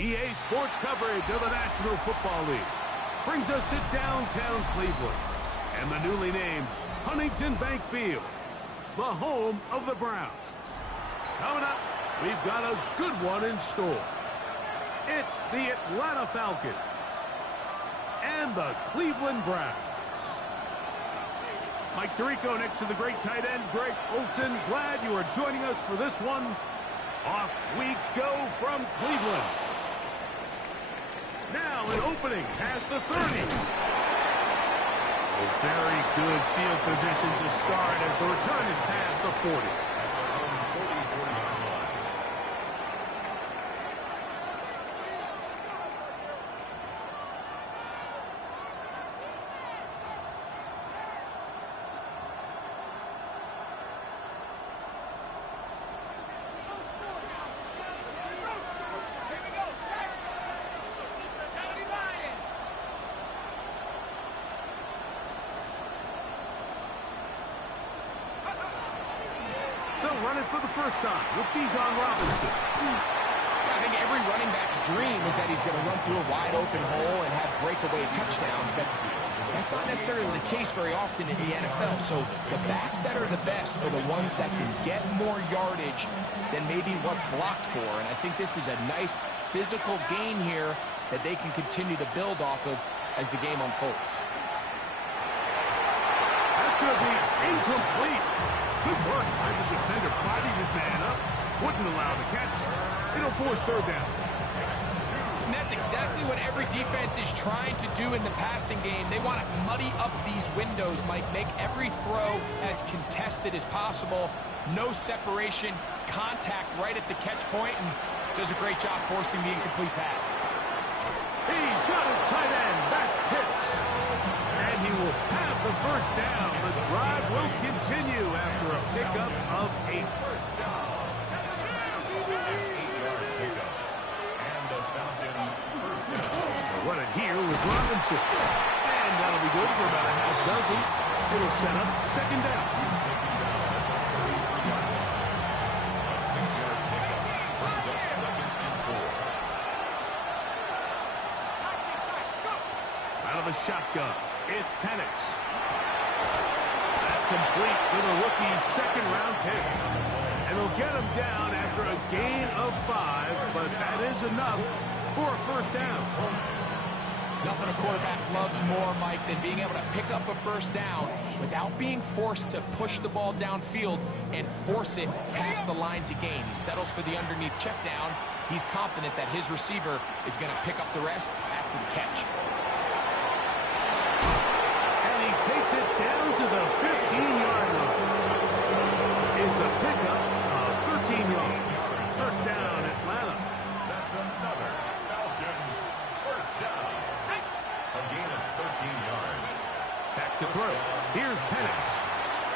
EA Sports coverage of the National Football League brings us to downtown Cleveland and the newly named Huntington Bank Field, the home of the Browns. Coming up, we've got a good one in store. It's the Atlanta Falcons and the Cleveland Browns. Mike Tirico next to the great tight end, Greg Olsen. Glad you are joining us for this one. Off we go from Cleveland. Now an opening past the 30. A very good field position to start as the return is past the 40. Running for the first time with Bijan Robinson. I think every running back's dream is that he's going to run through a wide open hole and have breakaway touchdowns, but that's not necessarily the case very often in the NFL. So the backs that are the best are the ones that can get more yardage than maybe what's blocked for. And I think this is a nice physical gain here that they can continue to build off of as the game unfolds. That's going to be incomplete. Good work by the defender, bodied his man up, wouldn't allow the catch. It'll force third down. And that's exactly what every defense is trying to do in the passing game. They want to muddy up these windows, Mike, make every throw as contested as possible. No separation, contact right at the catch point, and does a great job forcing the incomplete pass. He's got his tight end. That's Pitts. And he will have the first down. The drive will continue after a pickup of 8. First down. Run it here with Robinson. And that'll be good for about a half dozen. It'll set up second down. A 6-yard pickup brings up second and 4. Out of the shotgun, it's Penix. That's complete to the rookie's second-round pick. And they'll get him down after a gain of 5, but that is enough for a first down. Nothing a quarterback loves more, Mike, than being able to pick up a first down without being forced to push the ball downfield and force it past the line to gain. He settles for the underneath check down. He's confident that his receiver is going to pick up the rest after the catch. And he takes it down to the 15-yard line. It's a pickup of 13 yards. First down, Atlanta. That's another Falcons first down. A gain of 13 yards. Back to throw. Here's Penix.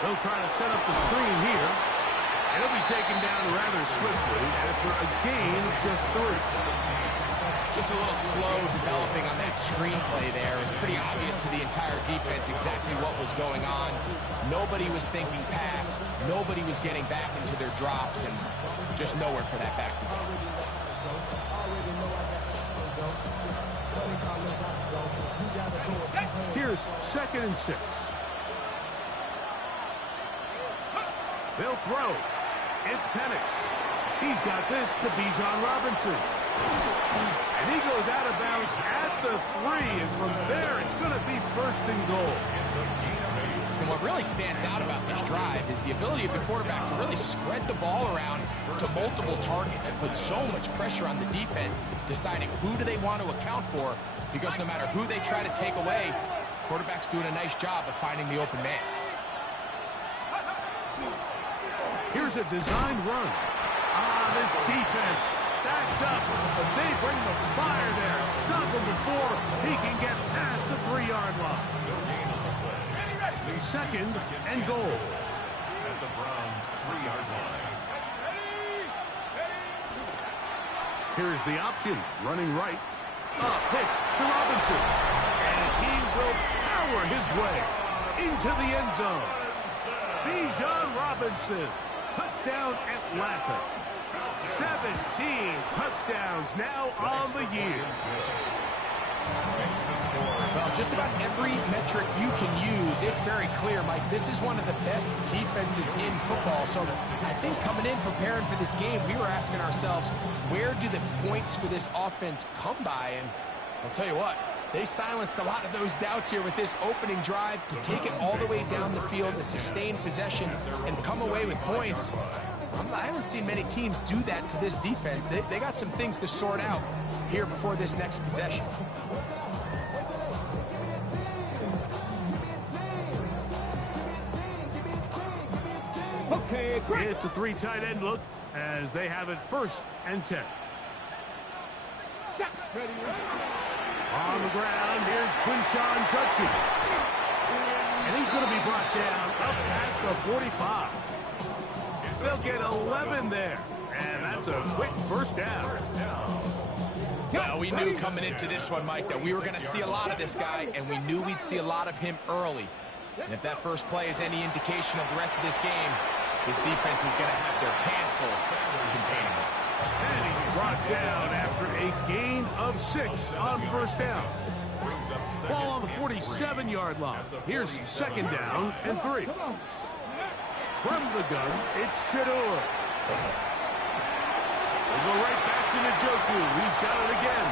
They'll try to set up the screen here. And he'll be taken down rather swiftly after a gain of just 3. Just a little slow developing on that screenplay there. It was pretty obvious to the entire defense exactly what was going on. Nobody was thinking pass. Nobody was getting back into their drops, and just nowhere for that back to go. Here's second and 6. They'll throw. It's Penix. He's got this to Bijan Robinson. And he goes out of bounds at the 3, and from there it's going to be first and goal. And what really stands out about this drive is the ability of the quarterback to really spread the ball around to multiple targets and put so much pressure on the defense, deciding who do they want to account for, because no matter who they try to take away, quarterback's doing a nice job of finding the open man. Here's a designed run. This defense stacked up, but they bring the fire there. Stop him before he can get past the 3-yard line. Second and goal. At the Browns' 3 Here's the option, running right. A pitch to Robinson. And he will power his way into the end zone. Bijan Robinson. Touchdown Atlanta. 17 touchdowns now on the year. Well, just about every metric you can use, it's very clear, Mike. This is one of the best defenses in football. So I think coming in, preparing for this game, we were asking ourselves, where do the points for this offense come by? And I'll tell you what, they silenced a lot of those doubts here with this opening drive to take it all the way down the field, to sustain possession, and come away with points. I haven't seen many teams do that to this defense. They got some things to sort out here before this next possession. Okay, great. It's a three tight end look as they have it 1st and 10. On the ground, here's Quinshawn Judkins. And he's going to be brought down up past the 45. They'll get 11 there. And that's a quick 1st down. Well, we knew coming into this one, Mike, that we were going to see a lot of this guy, and we knew we'd see a lot of him early. And if that first play is any indication of the rest of this game, this defense is going to have their hands full containing him. And he's brought down after a gain of 6 on 1st down. Ball on the 47-yard line. Here's 2nd down and 3. From the gun, it's Shedeur. We'll go right back to Njoku. He's got it again.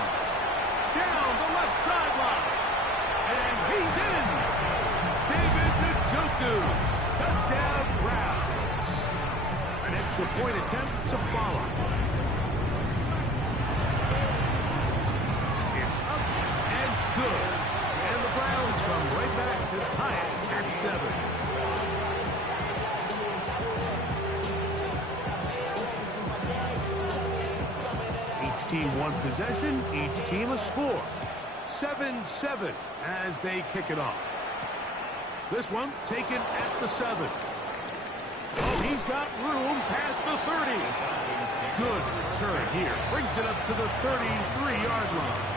Down the left sideline. And he's in. David Njoku. Touchdown Browns. An extra point attempt to follow. It's up and good. And the Browns come right back to tie it at 7. Team one possession, each team a score. 7-7 as they kick it off. This one taken at the 7. Oh, he's got room past the 30. Good return here. Brings it up to the 33-yard line.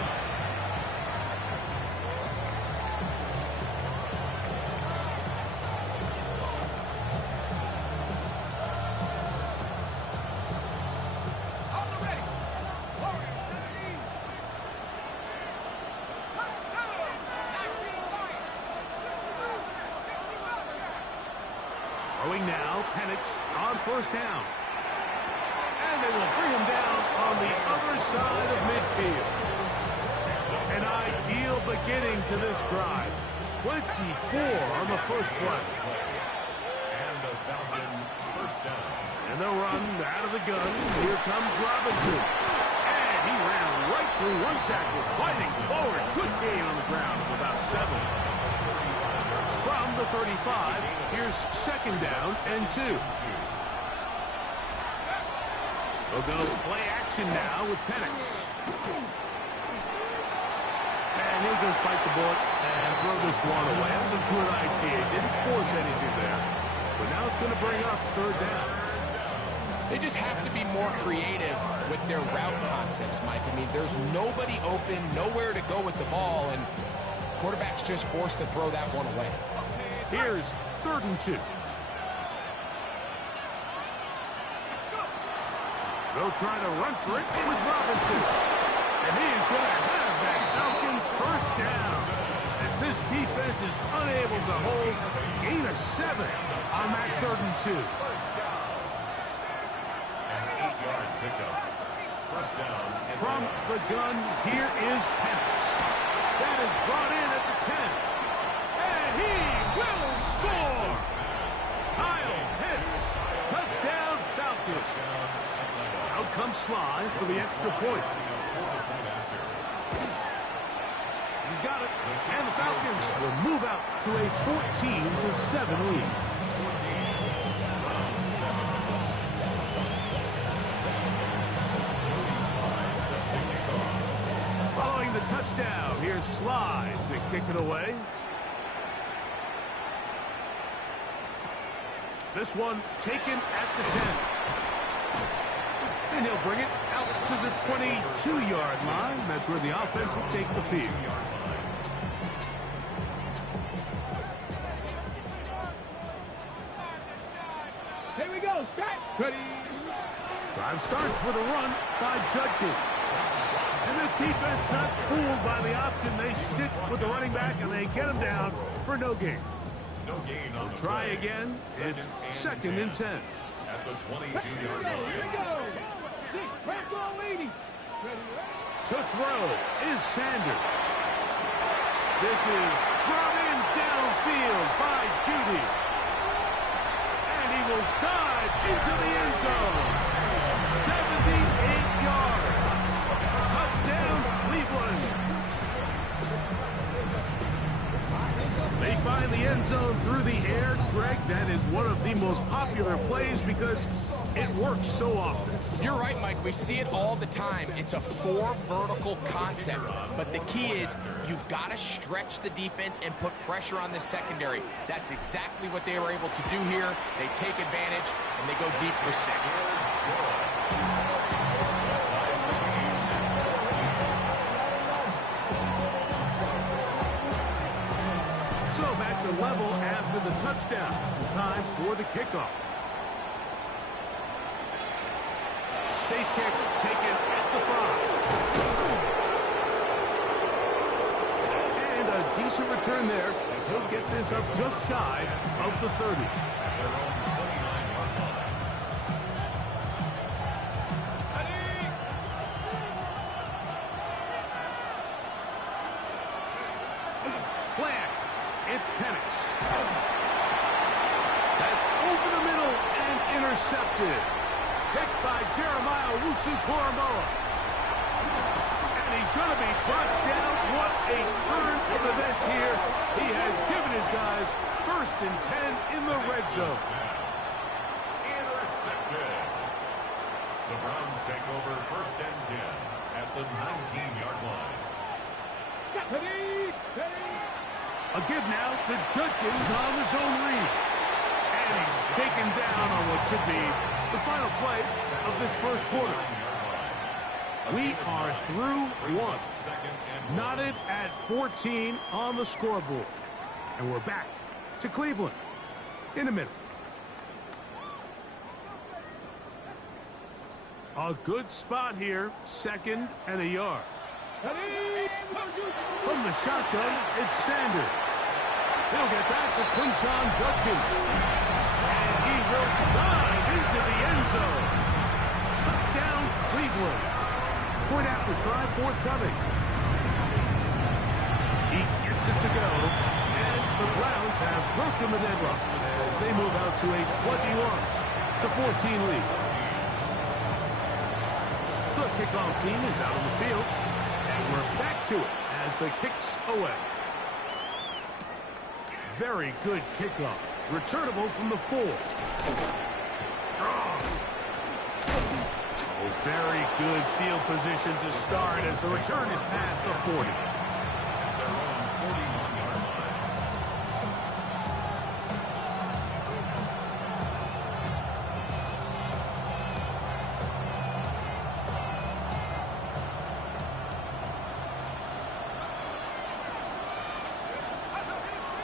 Throwing now, Penix on 1st down. And they will bring him down on the other side of midfield. An ideal beginning to this drive. 24 on the first play. And the Falcon 1st down. And they'll run out of the gun. Here comes Robinson. And he ran right through one tackle, fighting forward. Good gain on the ground of about 7. From the 35, here's 2nd down and 2. They'll go play action now with Penix. And he'll just bite the bullet and throw this one away. That's a good idea. Didn't force anything there. But now it's going to bring up 3rd down. They just have to be more creative with their route concepts, Mike. I mean, there's nobody open, nowhere to go with the ball, and quarterback's just forced to throw that one away. Here's 3rd and 2. They'll try to run for it with Robinson. And he's going to have that Falcons 1st down. As this defense is unable to hold, gain of 7 on that 3rd and 2. 8 yards pickup. 1st down. From the gun, here is Penix. That is brought in at the 10. And he will score! Kyle Pitts. Touchdown Falcons. Out comes Sly for the extra point. He's got it. And the Falcons will move out to a 14-7 lead. Following the touchdown, here's Sly to kick it away. This one taken at the 10. And he'll bring it out to the 22-yard line. That's where the offense will take the field. Here we go. Ready. Drive starts with a run by Judkins. And this defense not fooled by the option. They stick with the running back, and they get him down for no gain. No gain on the Try play. again. It's second and 10. At the 22-yard Here we line. go. Back all 80. To throw is Sanders. This is brought in downfield by Judy. And he will dive into the end zone. 78 yards. Touchdown, Cleveland. They find the end zone through the air. Greg, that is one of the most popular plays because it works so often. You're right, Mike. We see it all the time. It's a 4 vertical concept. But the key is you've got to stretch the defense and put pressure on the secondary. That's exactly what they were able to do here. They take advantage, and they go deep for 6. So back to level after the touchdown. Time for the kickoff. Safe kick taken at the 5. And a decent return there. He'll get this up just shy of the 30. Their own 29-yard line. Plant. It's Penix. That's over the middle and intercepted. Picked by Jeremiah Owusu-Koramoah. And he's going to be brought down. What a turn of events here. He has given his guys 1st and 10 in the red zone. Intercepted. The Browns take over 1st and 10 at the 19-yard line. A give now to Judkins on his own read. And he's taken down on what should be the final play of this first quarter. We are through 1. Knotted at 14 on the scoreboard. And we're back to Cleveland in a minute. A good spot here. 2nd and a yard. From the shotgun, it's Sanders. He'll get back to Quinshon Judkins. And he will dive into the end zone. Touchdown, Cleveland. Point after try, forthcoming. He gets it to go. And the Browns have broken the deadlock as they move out to a 21-14 lead. The kickoff team is out on the field. And we're back to it as the kick's away. Very good kickoff. Returnable from the 4. Oh, very good field position to start as the return is past the 40. Their own 41-yard line.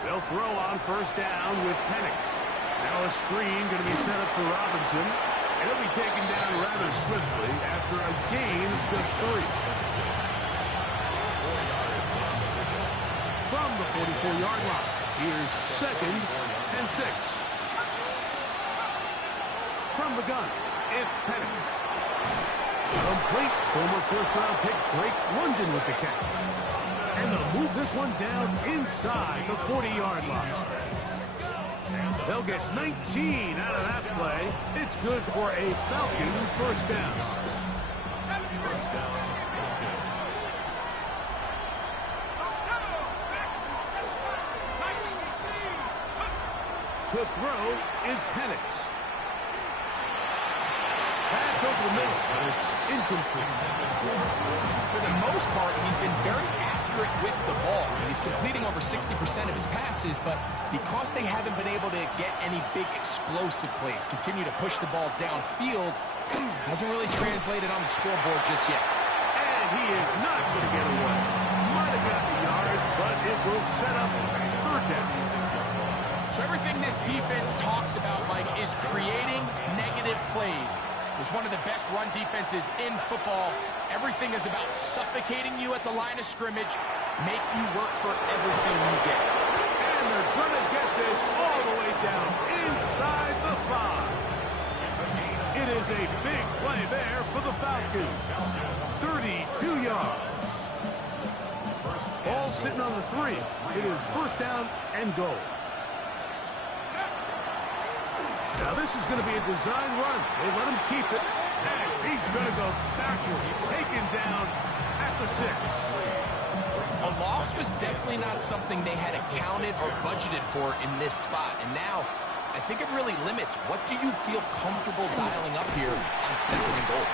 They'll throw on 1st down with Penix. Now a screen going to be set up for Robinson. And he'll be taken down rather swiftly after a gain of just 3. From the 44-yard line, here's 2nd and 6. From the gun, it's Penix. Complete. Former 1st-round pick Drake London with the catch. And they'll move this one down inside the 40-yard line. They'll get 19 out of that play. It's good for a Falcon 1st down. To throw is Penix. Pass over the middle, but it's incomplete. For the most part, he's been very accurate with the ball. He's completing over 60% of his passes, but because they haven't been able to get any big explosive plays, continue to push the ball downfield, Hasn't really translated on the scoreboard just yet. And he is not going to get away. Might have got the yard, but it will set up third down. So everything this defense talks about, Mike, is creating negative plays. It's one of the best run defenses in football. Everything is about suffocating you at the line of scrimmage, make you work for everything you get. And they're going to get this all the way down inside the 5. It is a big play there for the Falcons. 32 yards. Ball sitting on the 3. It is first down and goal. Now this is going to be a design run. They let him keep it. And he's going to go backward. Taken down at the 6. A loss was definitely not something they had accounted or budgeted for in this spot. And now, I think it really limits what do you feel comfortable dialing up here on second and goal.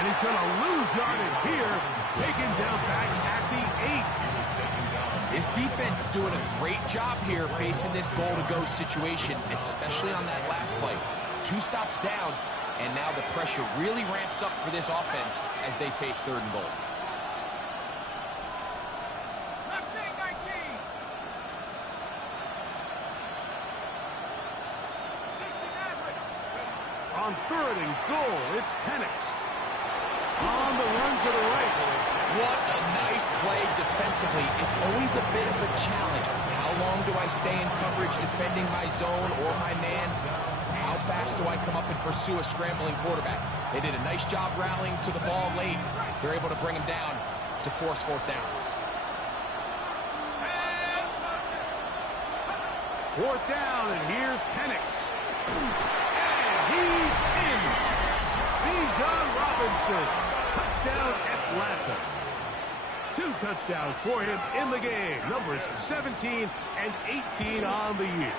And he's going to lose yardage here. Taken down back at the 8. This defense doing a great job here facing this goal-to-go situation, especially on that last play. 2 stops down, and now the pressure really ramps up for this offense as they face third and goal. On third and goal, it's Penix. On the run to the right. What a nice play defensively. It's always a bit of a challenge. How long do I stay in coverage defending my zone or my man? How fast do I come up and pursue a scrambling quarterback? They did a nice job rallying to the ball late. They're able to bring him down to force fourth down. Fourth down, and here's Penix. And he's in. Bijan Robinson. Touchdown, Atlanta. 2 touchdowns for him in the game. Numbers 17 and 18 on the year.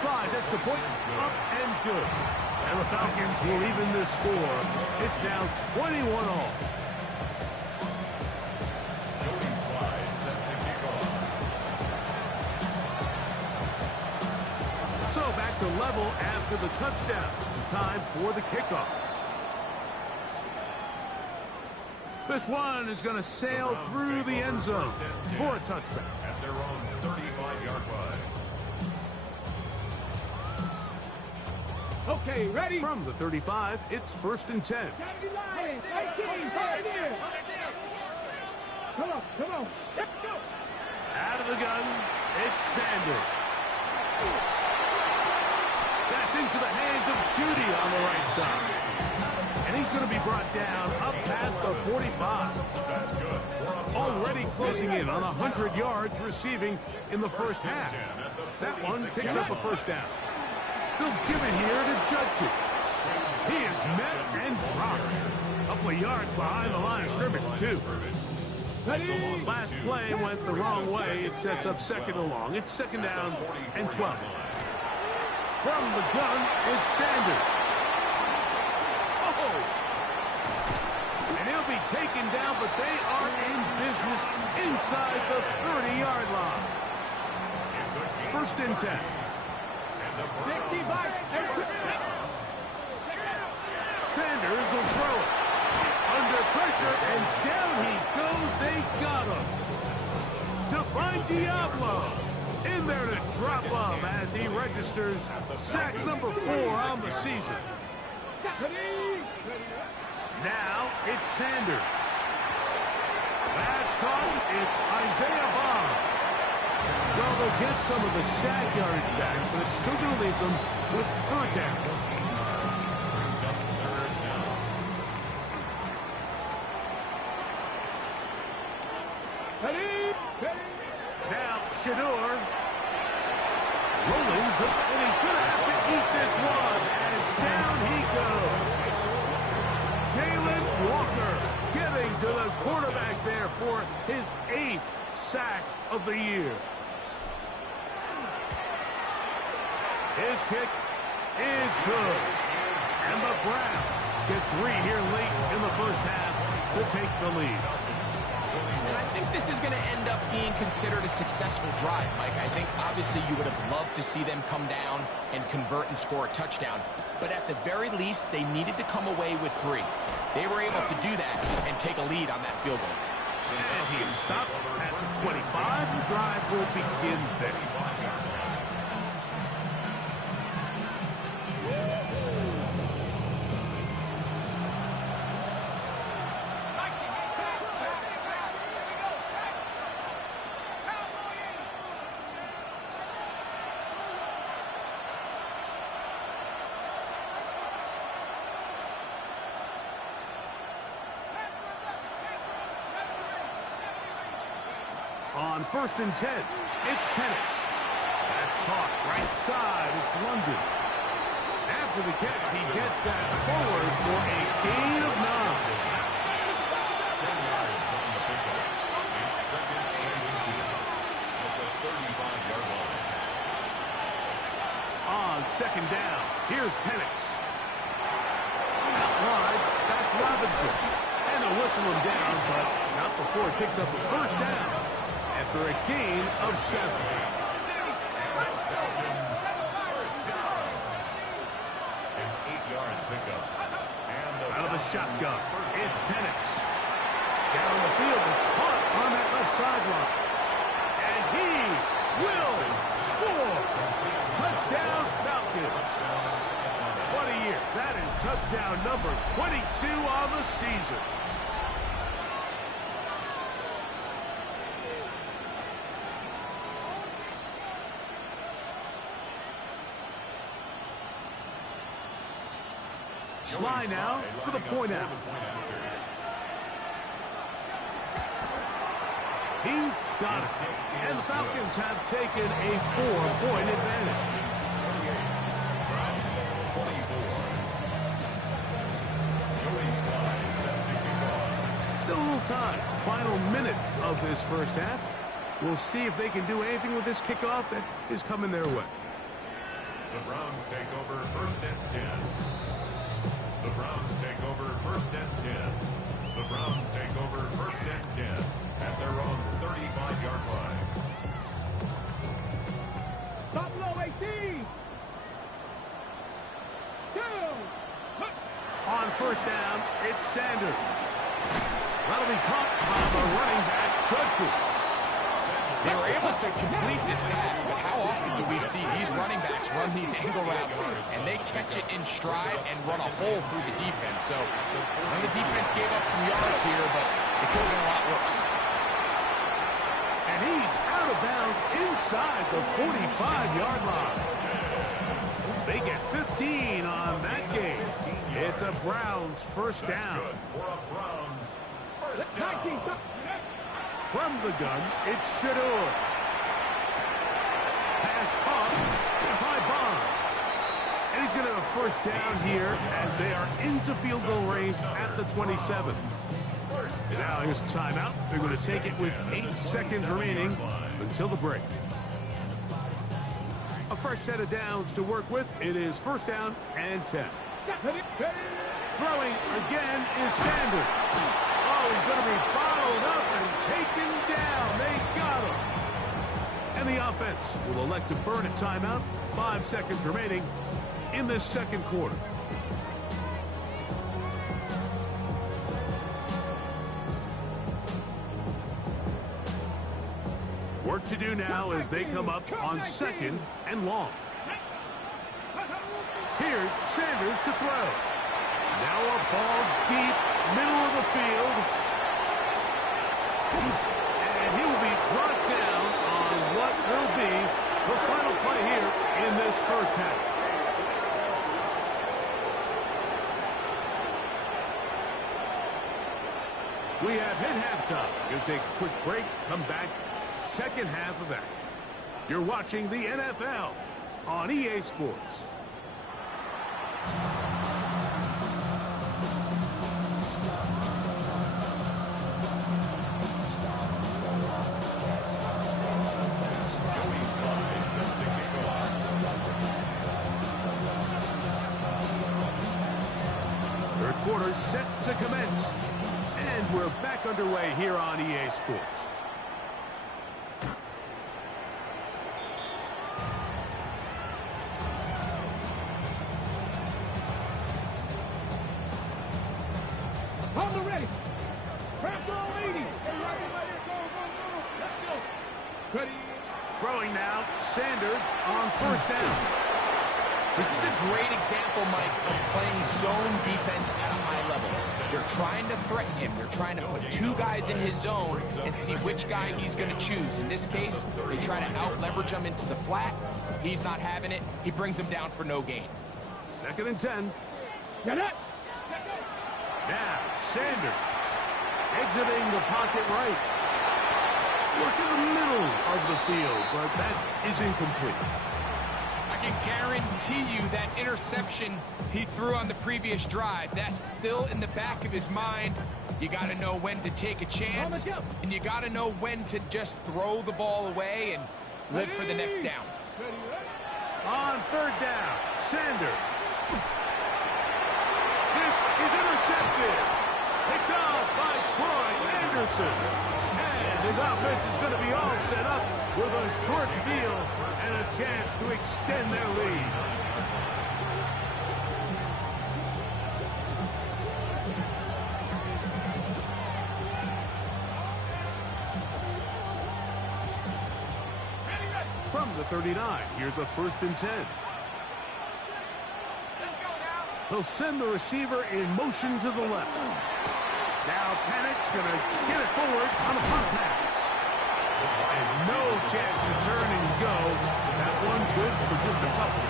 Slides extra point, up and good. And the Falcons will even this score. It's now 21-all. Jody Sly set to kick off. So back to level after the touchdown. Time for the kickoff. This one is going to sail through the end zone for a touchback. At their own 35-yard line. Okay, ready? From the 35, it's first and 10. Gotta be lying. 19, right here. Come on. Let's go. Out of the gun, it's Sanders. That's into the hands of Judy on the right side. And he's going to be brought down up past the 45. That's good. Already closing in on 100 yards receiving in the first half. That one picks up a first down. They'll give it here to Judkins. He is met and dropped. A couple of yards behind the line of scrimmage, too. Last play went the wrong way. It sets up second and long. It's second down and 12. From the gun, it's Sanders. Oh! And he'll be taken down, but they are in business inside the 30-yard line. First and 10. Sanders will throw it. Under pressure, and down he goes. They got him. To find Diablo. In there to drop him as he registers sack number 4 on the season. Now it's Sanders. That's caught. It's Isaiah Bond. Well, they'll get some of the sack yardage back, but it's still going to leave them with third down. Now, Shador rolling, and he's going to have to eat this one as down he goes. Kalen Walker getting to the quarterback there for his 8th sack of the year. His kick is good. And the Browns get 3 here late in the first half to take the lead. And I think this is going to end up being considered a successful drive, Mike. I think obviously you would have loved to see them come down and convert and score a touchdown. But at the very least, they needed to come away with 3. They were able to do that and take a lead on that field goal. And he is stopped at 25. The drive will begin there. On 1st and 10, it's Penix. That's caught right side. It's London. After the catch, he gets that forward for a gain of 9. 10 yards on the pickup. It's 2nd and inches at the 35-yard line. On 2nd down, here's Penix. Out wide, that's Robinson. And they'll whistle him down, but not before he picks up the 1st down. After a gain of 7. Falcons first down. An 8-yard pickup. And Out of the shotgun, it's Penix. Down the field, it's caught on that left sideline. And he will score. Touchdown, Falcons. What a year. That is touchdown number 22 on the season. Sly now for the point after. He's got it. And the Falcons have taken a 4-point advantage. Still a little time. Final minute of this first half. We'll see if they can do anything with this kickoff that is coming their way. The Browns take over 1st and 10. The Browns take over 1st and 10. The Browns take over 1st and 10 at their own 35-yard line. Top low 18. 2. On 1st down, it's Sanders. That'll be caught by the running back, Judkins. They were able to complete this pass, but how often do we see these running backs run these angle routes and they catch it in stride and run a hole through the defense? So the defense gave up some yards here, but it could have been a lot worse. And he's out of bounds inside the 45-yard line. They get 15 on that game. It's a Browns 1st down. For a Browns first down. From the gun, it's Shador. Pass off by Bond. And he's going to have a 1st down here as they are into field goal range at the 27. And now here's a timeout. They're going to take it with 8 seconds remaining until the break. A fresh set of downs to work with. It is 1st down and 10. Throwing again is Sanders. Oh, he's going to be followed up and taken down. They got him. And the offense will elect to burn a timeout. 5 seconds remaining in this 2nd quarter. Work to do now as they come up on 2nd and long. Here's Sanders to throw. Now a ball deep, middle of the field. And he will be brought down on what will be the final play here in this 1st half. We have hit halftime. Going to take a quick break, come back, 2nd half of action. You're watching the NFL on EA Sports. Quarter set to commence. And we're back underway here on EA Sports. Hold the ready. Craft all 80. Ready. Throwing now, Sanders on first down. This is a great example, Mike, of playing zone defense at a high level. You're trying to threaten him. You're trying to put two guys in his zone and see which guy he's going to choose. In this case, they try to out-leverage him into the flat. He's not having it. He brings him down for no gain. 2nd and 10. Get it. Now, Sanders exiting the pocket right. Work in the middle of the field, but that is incomplete. I can guarantee you that interception he threw on the previous drive, that's still in the back of his mind. You got to know when to take a chance, and you got to know when to just throw the ball away and live for the next down. On 3rd down, Sanders. This is intercepted. Picked off by Troy Anderson. And his offense is going to be all set up with a short field and a chance to extend their lead. From the 39, here's a 1st and 10. He'll send the receiver in motion to the left. Now Panic's going to get it forward on a punt pass. And no chance to turn and go. That one good for just a couple.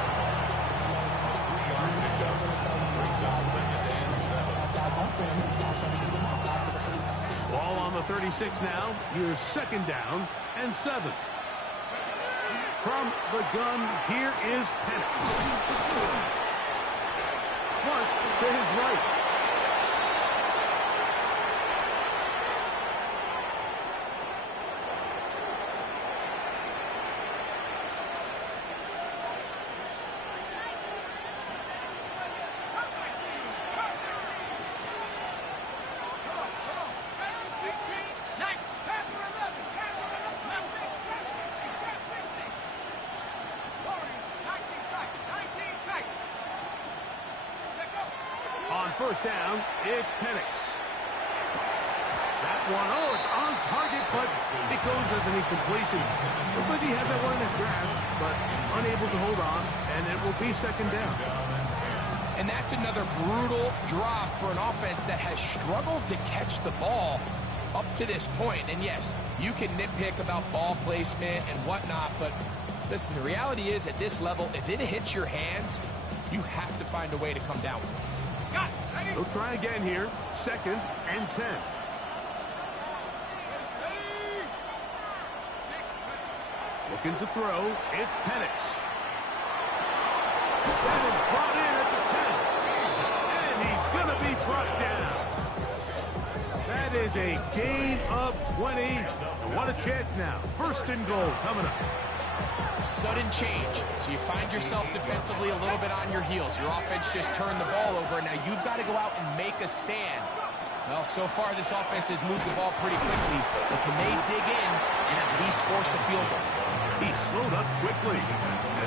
Ball on the 36 now. Here's 2nd down and 7. From the gun, here is Penix. Flush to his right. On 1st down, it's Penix. That one, oh, it's on target, but it goes as an incompletion. Looked like he had that one in his grasp, but unable to hold on, and it will be 2nd down. And that's another brutal drop for an offense that has struggled to catch the ball up to this point. And yes, you can nitpick about ball placement and whatnot, but listen, the reality is at this level, if it hits your hands, you have to find a way to come down with it. He'll try again here. 2nd and 10. Looking to throw. It's Penix. That is brought in at the 10. And he's going to be brought down. That is a gain of 20. And what a chance now. 1st and goal coming up. Sudden change. So you find yourself defensively a little bit on your heels. Your offense just turned the ball over, and now you've got to go out and make a stand. Well, so far this offense has moved the ball pretty quickly, but can they dig in and at least force a field goal? He slowed up quickly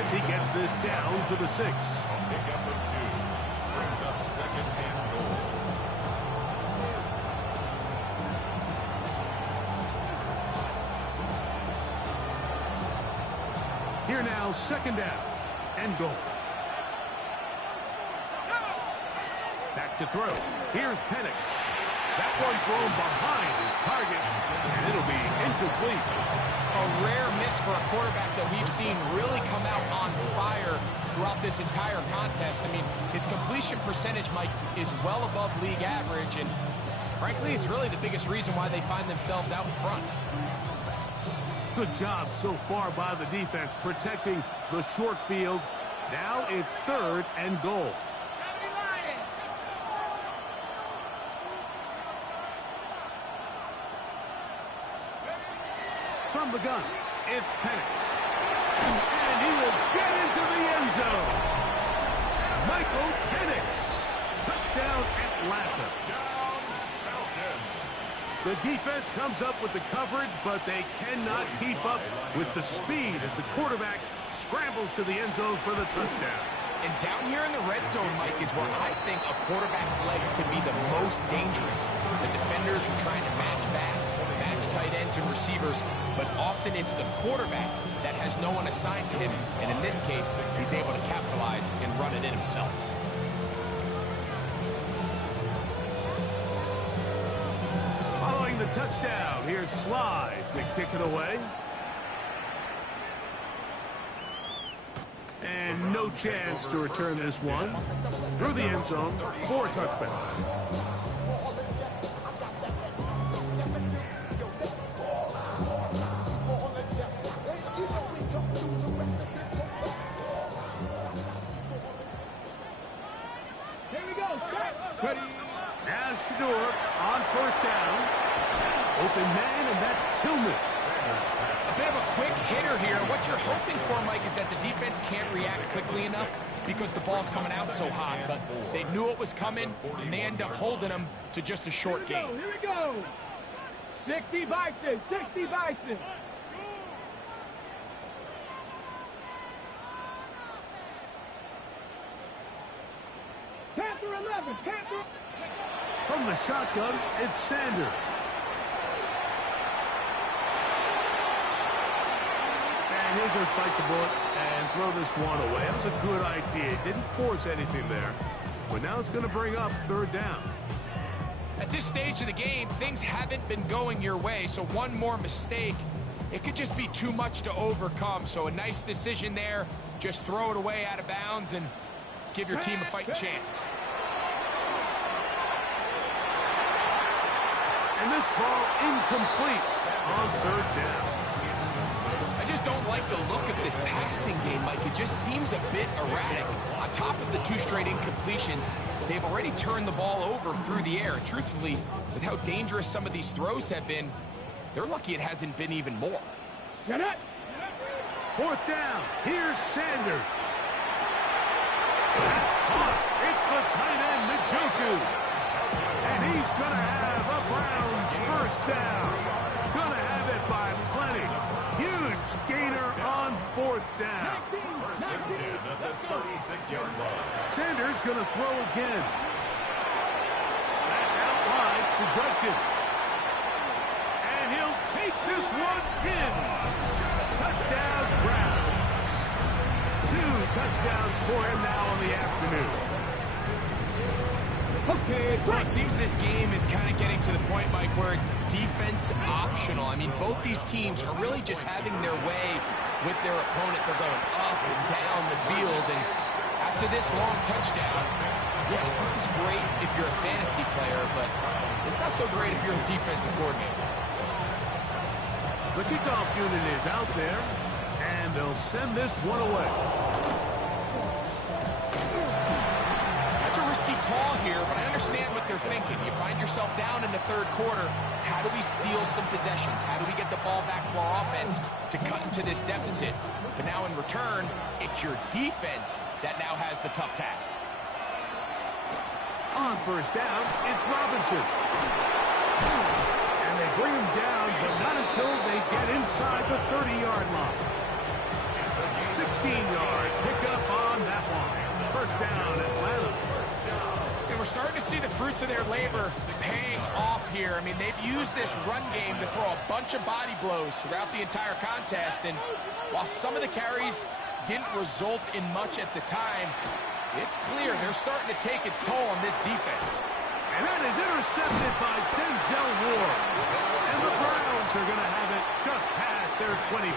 as he gets this down to the 6. Pick up of 2. Brings up 2nd and goal. Here now, 2nd down and goal. Back to throw. Here's Penix. That one thrown behind his target, and it'll be incomplete. A rare miss for a quarterback that we've seen really come out on fire throughout this entire contest. I mean, his completion percentage, Mike, is well above league average, and frankly, it's really the biggest reason why they find themselves out in front. Good job so far by the defense protecting the short field. Now it's 3rd and goal. From the gun, it's Penix. And he will get into the end zone. Michael Penix. Touchdown, Atlanta. Down, Falcons. The defense comes up with the coverage, but they cannot keep up with the speed as the quarterback scrambles to the end zone for the touchdown. And down here in the red zone, Mike, is where I think a quarterback's legs can be the most dangerous. The defenders are trying to match backs, match tight ends and receivers, but often it's the quarterback that has no one assigned to him. And in this case, he's able to capitalize and run it in himself. Following the touchdown, here's Slide to kick it away. And no chance to return this one. Through the end zone for a touchback. Here we go. Ready. As Shador on first down. Open man, and that's Tillman. A bit of a quick hitter here. What you're hoping for, Mike, is that the defense can't react quickly enough because the ball's coming out so hot. But they knew it was coming, and they end up holding them to just a short gain. Here we go. 60 Bison. 60 Bison. Panther 11. Panther. From the shotgun, it's Sanders. And he'll just bite the bullet and throw this one away. That was a good idea. Didn't force anything there. But now it's going to bring up third down. At this stage of the game, things haven't been going your way, so one more mistake, it could just be too much to overcome. So a nice decision there. Just throw it away out of bounds and give your team a fighting chance. And this ball incomplete on third down. I just don't like the look of this passing game, Mike. It just seems a bit erratic. On top of the 2 straight incompletions, they've already turned the ball over through the air. Truthfully, with how dangerous some of these throws have been, they're lucky it hasn't been even more. Get it. Fourth down. Here's Sanders. That's caught. It's the tight end, Njoku. And he's going to have a Browns first down. Going to have it by plenty. Huge gainer on fourth down. First and 10 at the 36-yard line. Sanders going to throw again. That's out wide to Judkins. And he'll take this one in. Touchdown, Browns. 2 touchdowns for him now on the afternoon. Okay, Well, it seems this game is kind of getting to the point, Mike, where it's defense optional. I mean, both these teams are really just having their way with their opponent. They're going up and down the field, and after this long touchdown, yes, this is great if you're a fantasy player, but it's not so great if you're a defensive coordinator. The kickoff unit is out there, and they'll send this one away. Risky call here, but I understand what they're thinking. You find yourself down in the third quarter. How do we steal some possessions? How do we get the ball back to our offense to cut into this deficit? But now in return, it's your defense that now has the tough task. On first down, it's Robinson. And they bring him down, but not until they get inside the 30-yard line. 16-yard pickup on that one. First down, Atlanta. And we're starting to see the fruits of their labor paying off here. I mean, they've used this run game to throw a bunch of body blows throughout the entire contest. And while some of the carries didn't result in much at the time, it's clear they're starting to take its toll on this defense. And that is intercepted by Denzel Ward. And the Browns are going to have it just past their 25.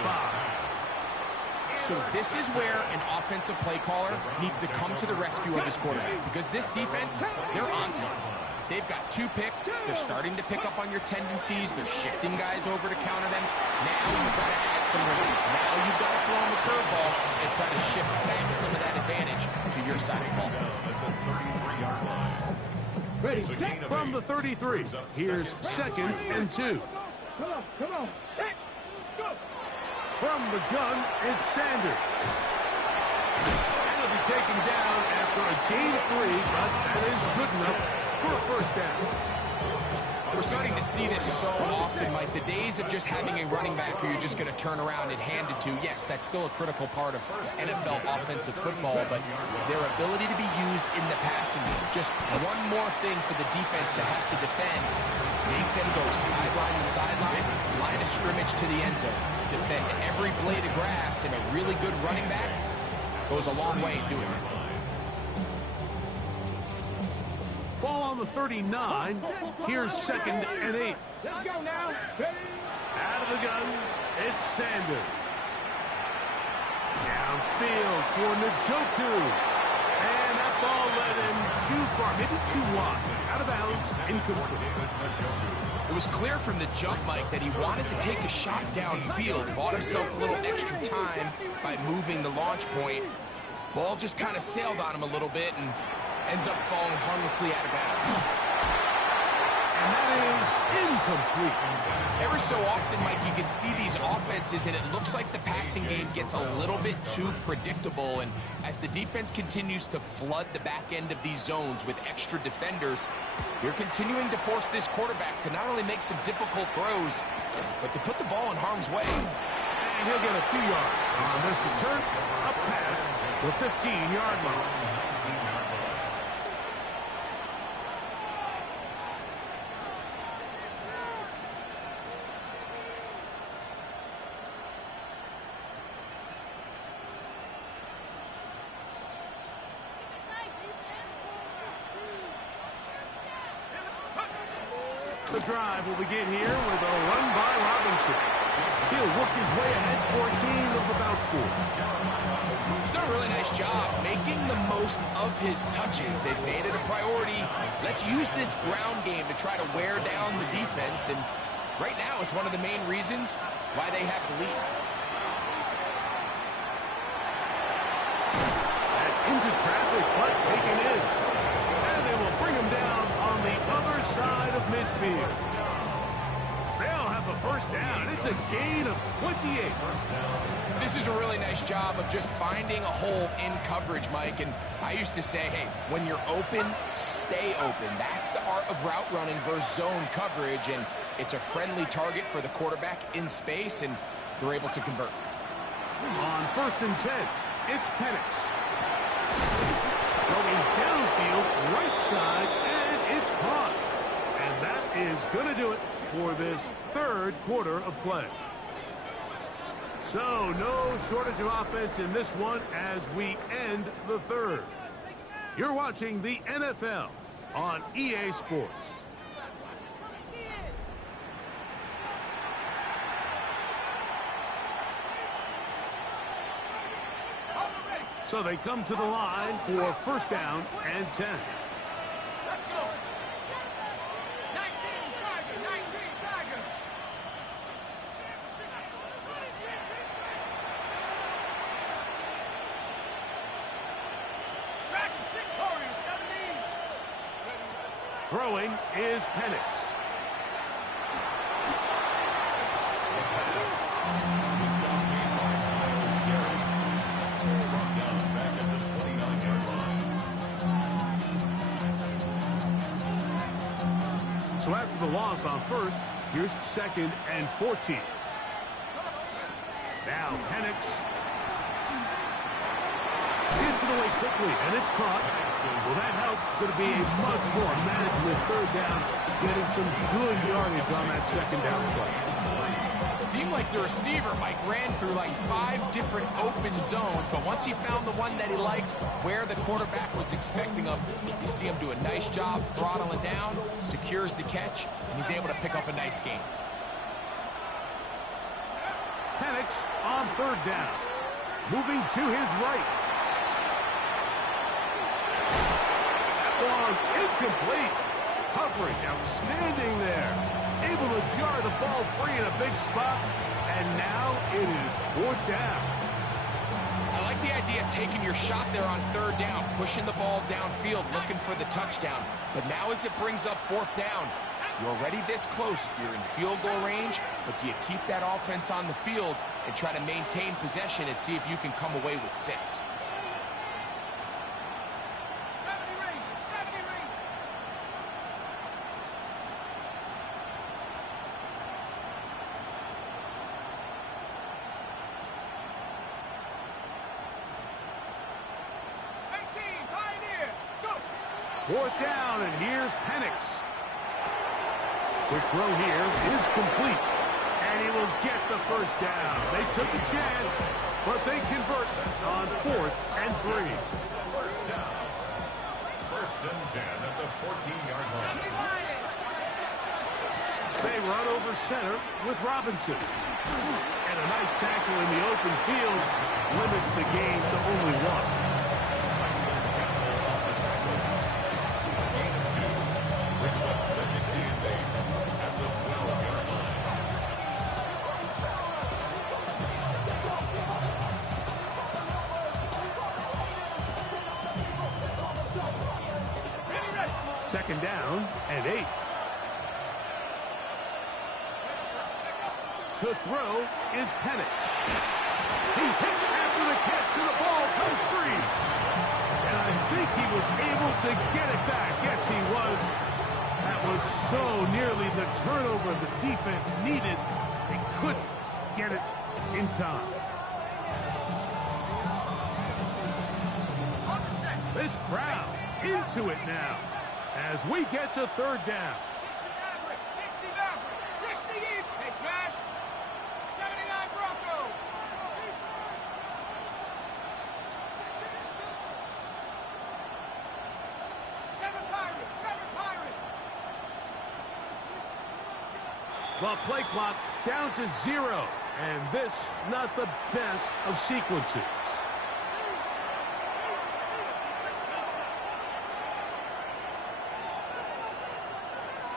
So this is where an offensive play caller needs to come to the rescue of his quarterback, because this defense, they're on to him. They've got 2 picks. They're starting to pick up on your tendencies. They're shifting guys over to counter them. Now you've got to add some relief. Now you've got to throw in the curveball and try to shift back some of that advantage to your side of the ball. Ready, check. From the 33, here's second and 2. Come on, come on. Check. Go. From the gun, it's Sanders. And he'll be taken down after a gain of 3, but that is good enough for a first down. We're starting to see this so often, Mike. The days of just having a running back who you're just going to turn around and hand it to, yes, that's still a critical part of NFL offensive football, but their ability to be used in the passing game, just one more thing for the defense to have to defend, make them go sideline to sideline, line of scrimmage to the end zone, defend every blade of grass, and a really good running back goes a long way in doing it. Ball on the 39. Here's 2nd and 8. Let's go now. Out of the gun, it's Sanders. Downfield for Njoku. And that ball led him too far, maybe too wide. Out of bounds, incomplete. It was clear from the jump, Mike, that he wanted to take a shot downfield, bought himself a little extra time by moving the launch point. Ball just kind of sailed on him a little bit and ends up falling harmlessly out of bounds. And that is incomplete. Every so often, Mike, you can see these offenses, and it looks like the passing game gets a little bit too predictable. And as the defense continues to flood the back end of these zones with extra defenders, you're continuing to force this quarterback to not only make some difficult throws, but to put the ball in harm's way. And he'll get a few yards on this return up past the 15-yard line. The drive will begin here with a run by Robinson. He'll work his way ahead for a gain of about 4. He's done a really nice job making the most of his touches. They've made it a priority. Let's use this ground game to try to wear down the defense, and right now it's one of the main reasons why they have the lead. That's into traffic, but taken in. And they will bring him down on the other side of midfield. They'll have a first down. It's a gain of 28. This is a really nice job of just finding a hole in coverage, Mike. And I used to say, hey, when you're open, stay open. That's the art of route running versus zone coverage. And it's a friendly target for the quarterback in space, and they're able to convert. On 1st and 10, it's Penix. Going downfield, right side, and it's caught. And that is going to do it for this 3rd quarter of play. So, no shortage of offense in this one as we end the 3rd. You're watching the NFL on EA Sports. So they come to the line for 1st down and 10. Let's go. 19, Tiger, 19, Tiger. Dragon 6, Warriors 17. Throwing is Penix. So after the loss on 1st, here's 2nd and 14. Now Penix gets it away quickly, and it's caught. Well, that helps. It's going to be a much more manageable 3rd down, getting some good yardage on that 2nd down play. Seemed like the receiver, Mike, ran through like 5 different open zones, but once he found the one that he liked, where the quarterback was expecting him, you see him do a nice job throttling down, secures the catch, and he's able to pick up a nice gain. Penix on 3rd down. Moving to his right. That one incomplete. Coverage outstanding there. Able to jar the ball free in a big spot, and now it is 4th down. I like the idea of taking your shot there on 3rd down, pushing the ball downfield, looking for the touchdown. But now as it brings up 4th down, you're already this close. You're in field goal range, but do you keep that offense on the field and try to maintain possession and see if you can come away with 6? 70 Rangers, 70 Rangers. Fourth down, and here's Penix. Quick throw here is complete. And he will get the first down. They took a chance, but they convert on 4th and 3. First down. First and 10 at the 14-yard line. They run over center with Robinson. And a nice tackle in the open field limits the game to only 1. Tyson Campbell on the tackle. Gain of 2. Brings up second and 8 at the 12-yard line. Second down and 8. To throw is Penix. He's hit after the catch, and the ball comes free. And I think he was able to get it back. Yes, he was. That was so nearly the turnover the defense needed. They couldn't get it in time. This crowd into it now as we get to third down. 60 Maverick, 60 in. Hey, Smash. 79 Bronco. 7 Pirate, 7 Pirate. The play clock down to 0. And this, not the best of sequences.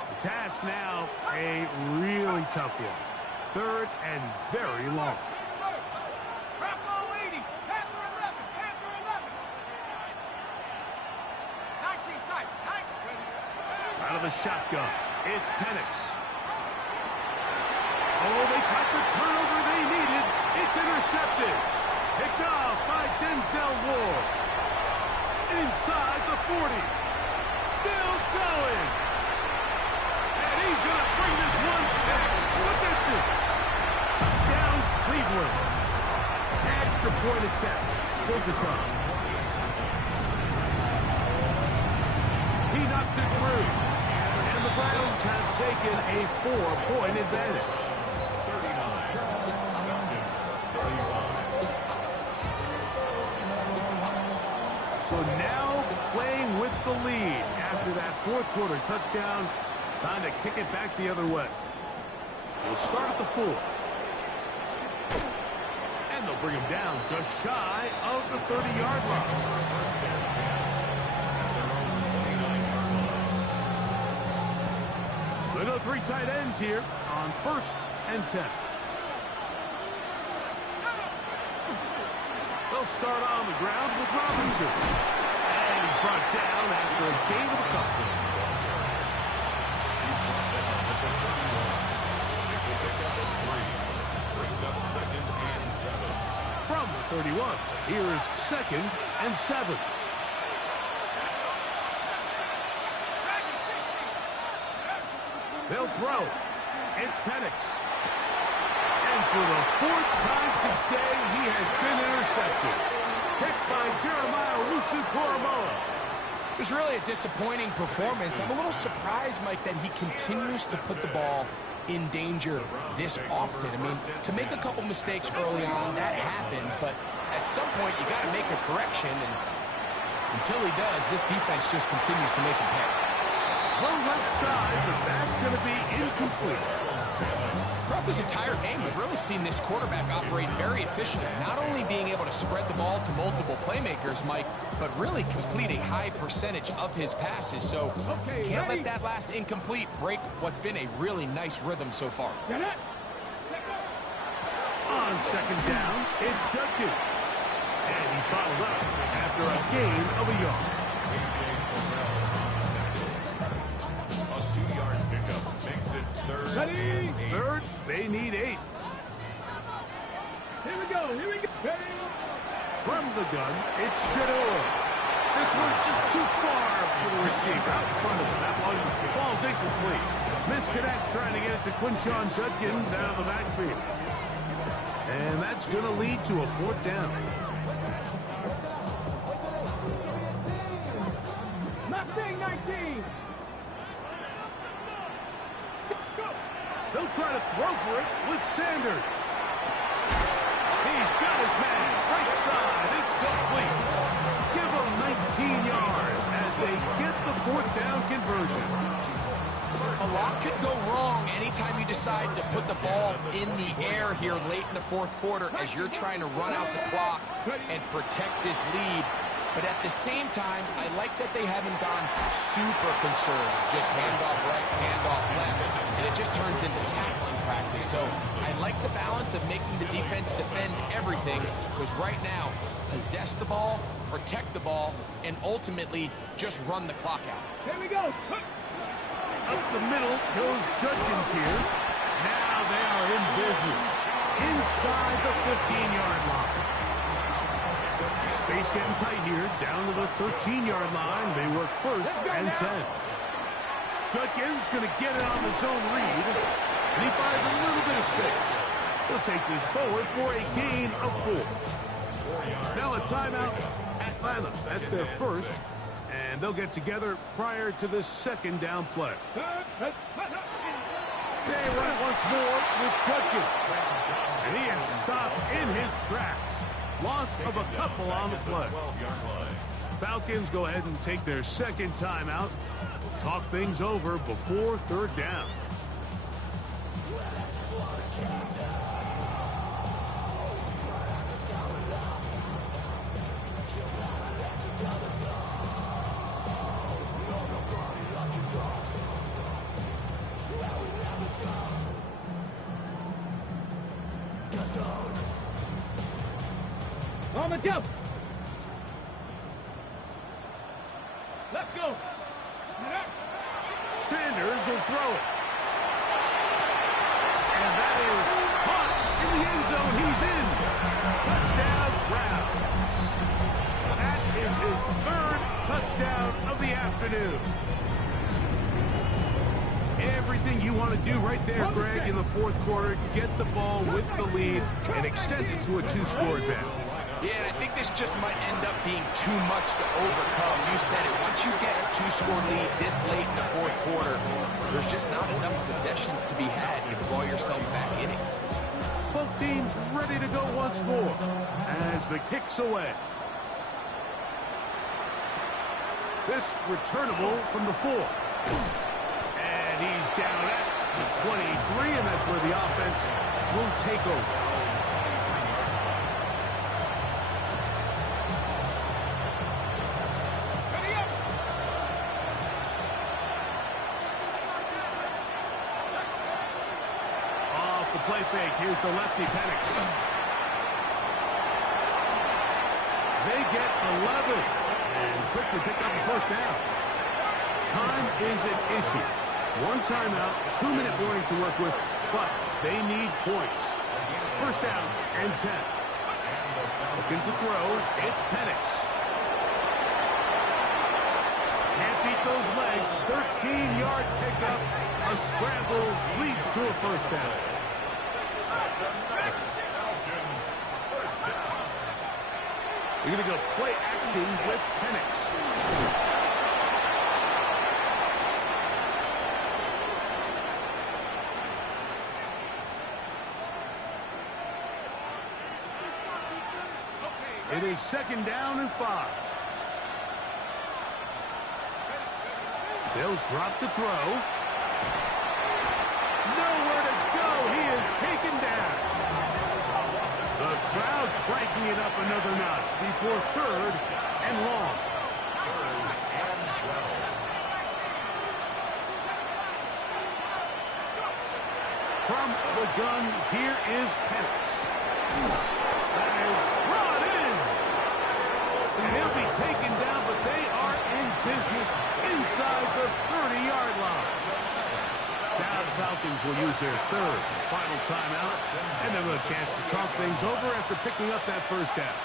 The task now, a really tough one. Third and very long. Panther 80, Panther 11, Panther 11. 19 tight, 19. Out of the shotgun, it's Penix. Oh, they got the turnover they needed. It's intercepted. Picked off by Denzel Ward. Inside the 40. Still going. And he's going to bring this one back the distance. Touchdown, Cleveland. Extra point attempt. Still to come. He knocks it through. And the Browns have taken a 4-point advantage. 35. So now playing with the lead after that fourth quarter touchdown. Time to kick it back the other way. We'll start at the 4. And they'll bring him down just shy of the 30-yard line. First and 10 at their own 29-yard line. There are no 3 tight ends here on 1st and 10. They'll start on the ground with Robinson. And he's brought down after a gain of a couple. He's brought down at the 31. It's a pickup of 3. Brings up second and 7. From the 31, here's 2nd and 7. They'll throw. It's Penix. And for the 4th time today, he has been intercepted. Picked by Jeremiah Owusu-Koramoah. It was really a disappointing performance. I'm a little surprised, Mike, that he continues to put the ball in danger this often. I mean, to make a couple mistakes early on, that happens, but at some point you got to make a correction, and until he does, this defense just continues to make him pay. From left side, but that's going to be incomplete. Throughout this entire game, we've really seen this quarterback operate very efficiently, not only being able to spread the ball to multiple playmakers, Mike, but really complete a high percentage of his passes. So can't let that last incomplete break what's been a really nice rhythm so far. On 2nd down, it's Judkins. And he's fouled up after a gain of a yard. A 2-yard pickup makes it 3rd and 8. Third, they need 8. Here we go. Ready? From the gun, it's Shador. This one just too far for the receiver out in front of him. That one falls incomplete. Misconnect trying to get it to Quinshon Judkins out of the backfield. And that's going to lead to a 4th down. Mustang He'll try to throw for it with Sanders. He's got his man. Right side. It's complete. Give him 19 yards as they get the fourth down conversion. A lot could go wrong anytime you decide to put the ball in the air here late in the fourth quarter as you're trying to run out the clock and protect this lead. But at the same time, I like that they haven't gone super conservative. Just handoff right, handoff left. And it just turns into tackling practice. So I like the balance of making the defense defend everything, because right now, possess the ball, protect the ball, and ultimately just run the clock out. Here we go. Up the middle goes Judkins here. Now they are in business. Inside the 15-yard line. Space getting tight here. Down to the 13-yard line. They work first and 10. Judkins going to get it on the zone read. And he finds a little bit of space. He'll take this forward for a gain of 4. Now a timeout, Atlanta. That's their first. And they'll get together prior to the second down play. They run once more with Judkins. And he is stopped in his tracks. Loss of a couple on the play. Falcons go ahead and take their second timeout. Talk things over before third down. On the jump. Let's go. Sanders will throw it. And that is caught in the end zone. He's in. Touchdown, Browns. That is his third touchdown of the afternoon. Everything you want to do right there, Greg, in the fourth quarter. Get the ball with the lead and extend it to a 2-score advantage. Yeah, and I think this just might end up being too much to overcome. You said it. Once you get a 2-score lead this late in the fourth quarter, there's just not enough possessions to be had to claw yourself back in it. Both teams ready to go once more as the kick's away. This returnable from the 4. And he's down at the 23, and that's where the offense will take over. Play fake. Here's the lefty, Penix. They get 11 and quickly pick up the first down. Time is an issue. 1 timeout, 2-minute warning to work with, but they need points. First down and 10. Looking to throw. It's Penix. Can't beat those legs. 13-yard pickup. A scramble leads to a first down. We're going to go play action with Penix. It is second down and 5. They'll drop to throw. Nowhere to go. He is taken down. The crowd cranking it up another notch before third and long. From the gun, here is Penix. That is brought in. And he'll be taken down, but they are in business inside the 30-yard line. Now the Falcons will use their third final timeout, and they'll have a chance to talk things over after picking up that first down.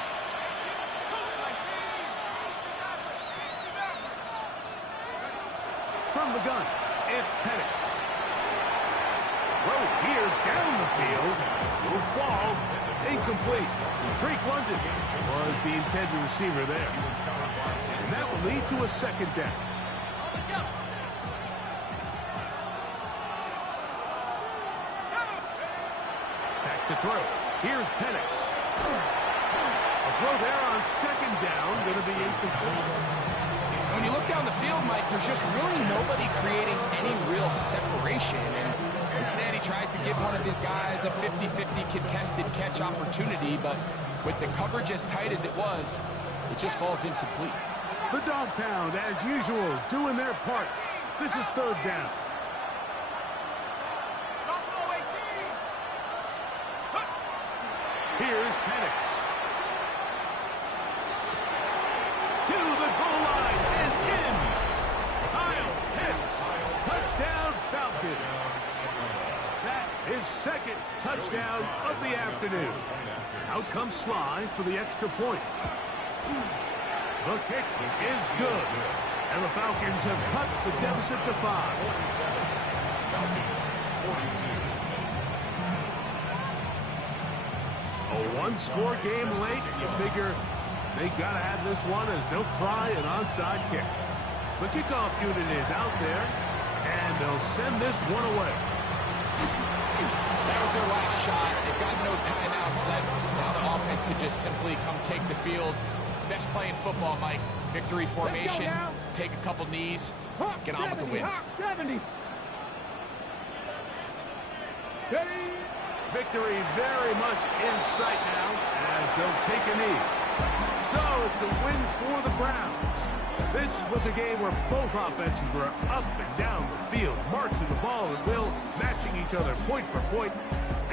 From the gun, it's Penix. Throw here down the field. Will fall. Incomplete. Drake London was the intended receiver there. And that will lead to a second down. to throw. Here's Penix. A throw there on second down, going to be incomplete. When you look down the field, Mike, there's just really nobody creating any real separation. And instead, he tries to give one of his guys a 50-50 contested catch opportunity. But with the coverage as tight as it was, it just falls incomplete. The Dog Pound, as usual, doing their part. This is third down. Here's Penix. To the goal line is in. Kyle Pitts. Touchdown Falcon. That is second touchdown of the afternoon. Out comes Sly for the extra point. The kick is good. And the Falcons have cut the deficit to 5. Falcons, 42. A one-score game late, you figure they got to have this one as they'll try an onside kick. The kickoff unit is out there, and they'll send this one away. That was their last shot. They've got no timeouts left. Now the offense could just simply come take the field. Best play in football, Mike. Victory formation, take a couple knees, get on with the win. 70. Victory very much in sight now as they'll take a knee. So it's a win for the Browns. This was a game where both offenses were up and down the field, marching the ball at will, matching each other point for point.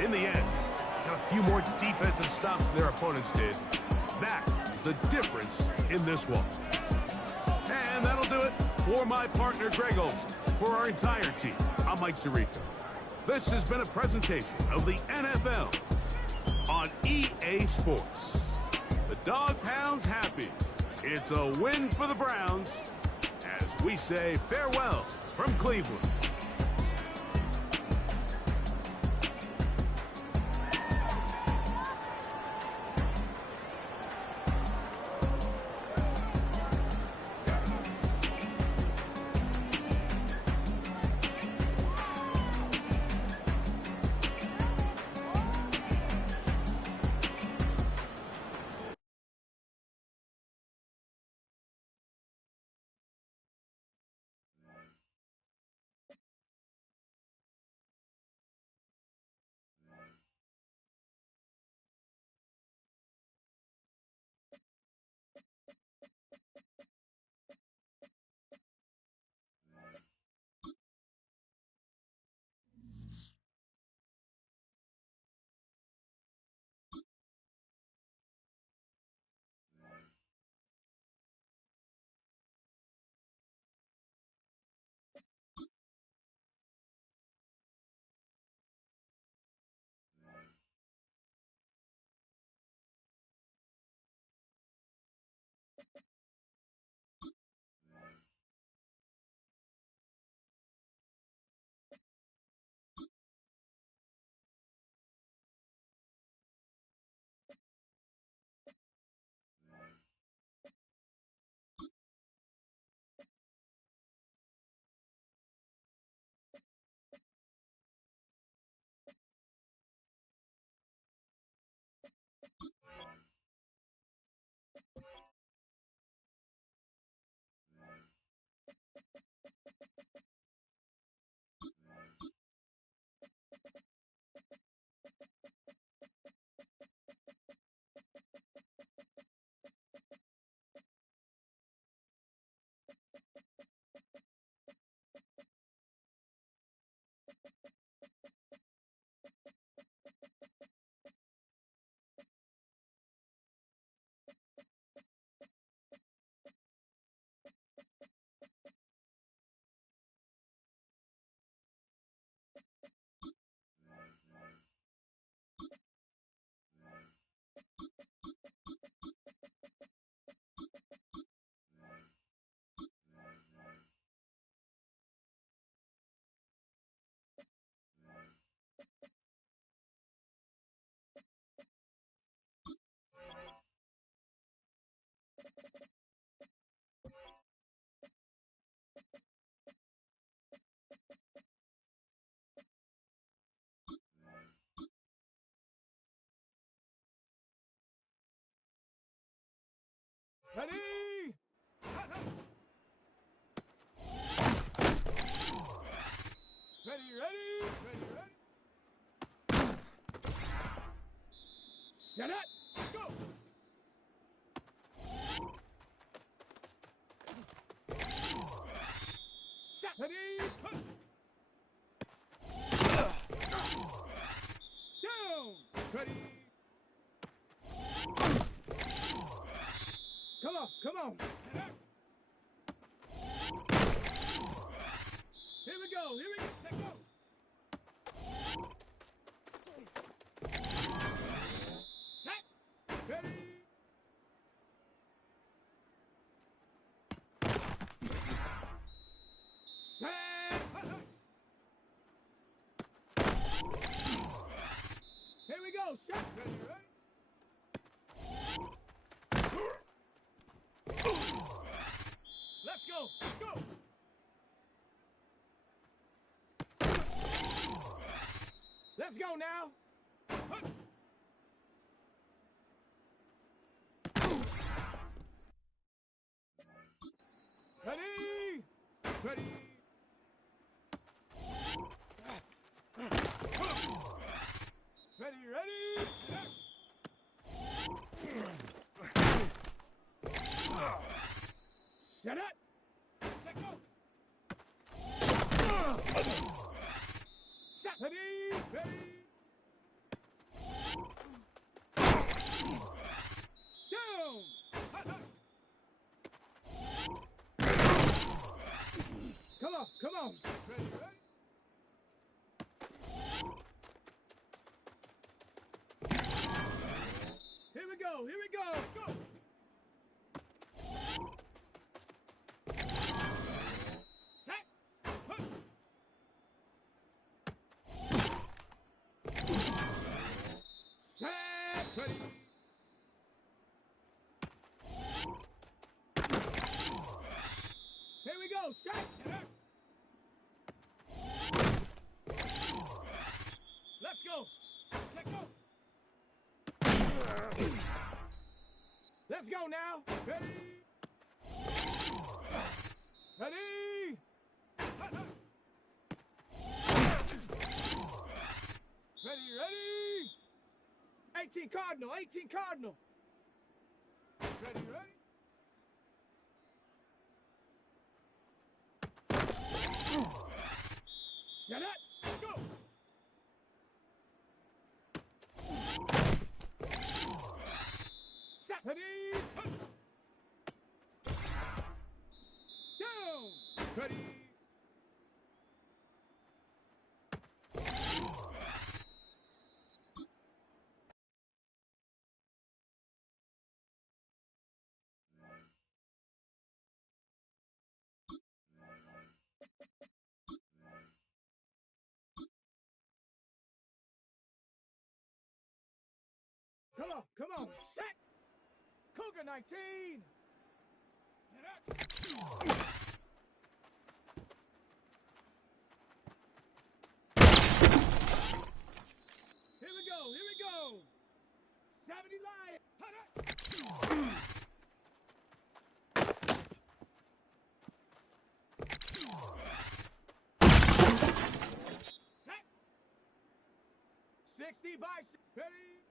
In the end, got a few more defensive stops than their opponents did. That is the difference in this one. And that'll do it for my partner, Greg Olson. For our entire team, I'm Mike Tirico. This has been a presentation of the NFL on EA Sports. The Dog Pound's happy. It's a win for the Browns as we say farewell from Cleveland. Ready? Ready? Shut up! Go! Shut. Ready? Down! Ready? Come on! Here we go! Let's go! Set! Ready? Set! Here we go! Shot! Ready? Let's go! Go! Let's go now! Ready? Ready? Ready? Shut up! Let go! Shut! Ready? Down! Come on! Ready? Here we go! Go! Set! Set! Ready? Here we go! Shot! Let's go! Let's go now! Ready? Ready? 18 Cardinal! Ready? Shut up! Go! Shot! Ready? Down! Ready? Come on! Set! Cougar 19! Here we go! 70 Lion! Set! 60 by 6. Ready?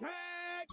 Set!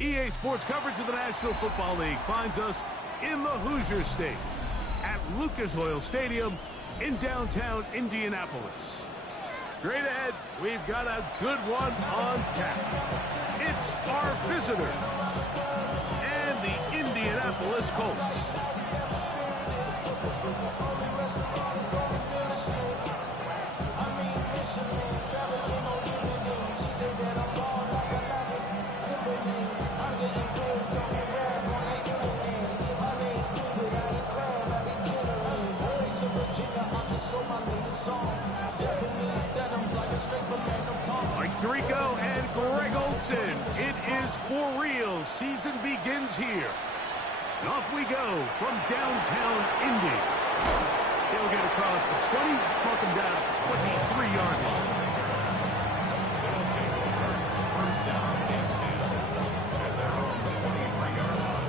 EA Sports coverage of the National Football League finds us in the Hoosier State at Lucas Oil Stadium in downtown Indianapolis. Straight ahead, we've got a good one on tap. It's our visitors and the Indianapolis Colts. Mike Tirico and Greg Olson. It is for real. Season begins here. And off we go from downtown Indy. They'll get across the 20, mark them down at the 23-yard line. First down and 10 at their own 23-yard line.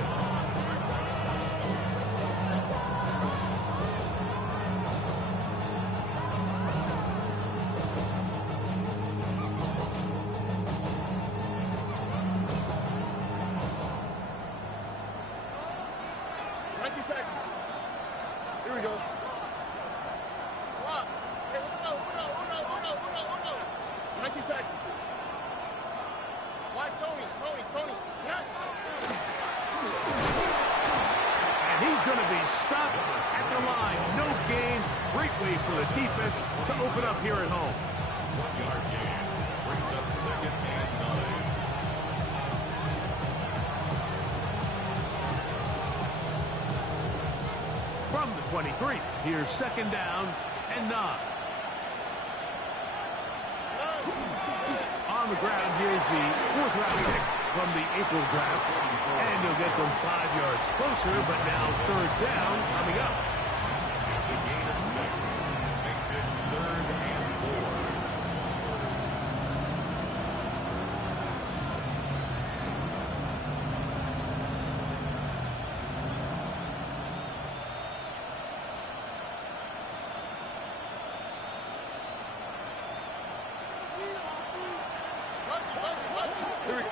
Here we go. Nike taxi. Why Tony? Yeah. And he's going to be stopped at the line. No gain. Great way for the defense to open up here at home. 1-yard gain brings up 2nd and 9. From the 23, here's 2nd down and 9. On the ground, here's the 4th-round pick from the April draft. And he'll get them 5 yards closer, but now 3rd down coming up. It's a gain of 6. Makes it 3rd and 4. Here we go.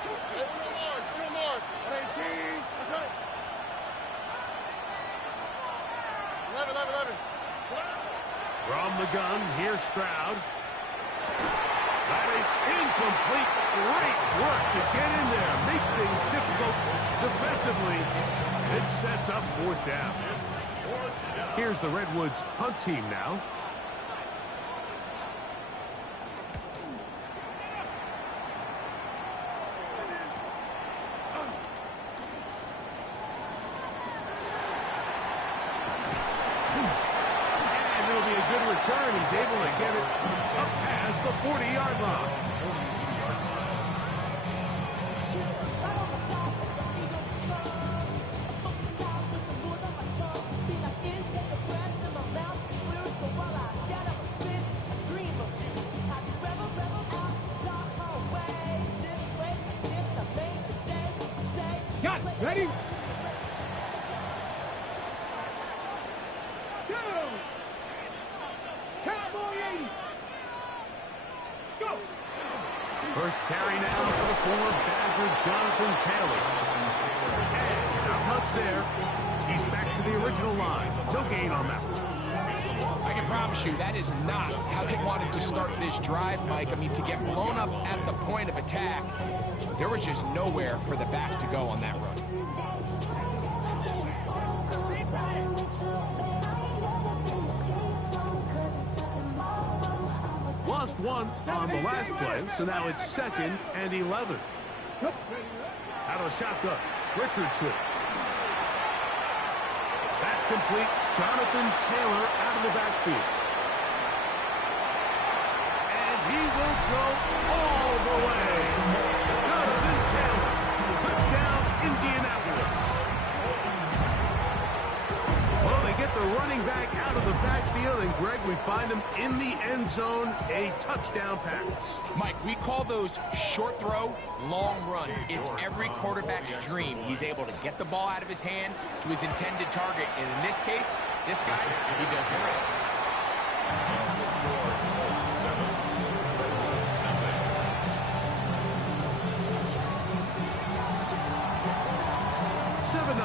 Uno more. 18. That's right. 11. From the gun, here's Stroud. That is incomplete. Great work to get in there. Make things difficult defensively. It sets up 4th down. Here's the Redwoods punt team now. Return. He's able to get it up past the 40-yard line. Got it. Ready? First carry now for the former Badger, Jonathan Taylor. And not much there. He's back to the original line. No gain on that one. I can promise you that is not how they wanted to start this drive, Mike. I mean, to get blown up at the point of attack, there was just nowhere for the back to go on that run. Lost one on the last play, so now it's 2nd and 11. Out of the shotgun, Richardson. That's complete. Jonathan Taylor out of the backfield. And he will go all the way. Jonathan Taylor. Touchdown, Indianapolis. Well, they get the running back out of the backfield, and Greg, we find him in the end zone, a touchdown pass. Mike, we call those short throw, long run. It's every quarterback's dream. He's able to get the ball out of his hand to his intended target. And in this case, this guy, he does the rest. That's the score, 7.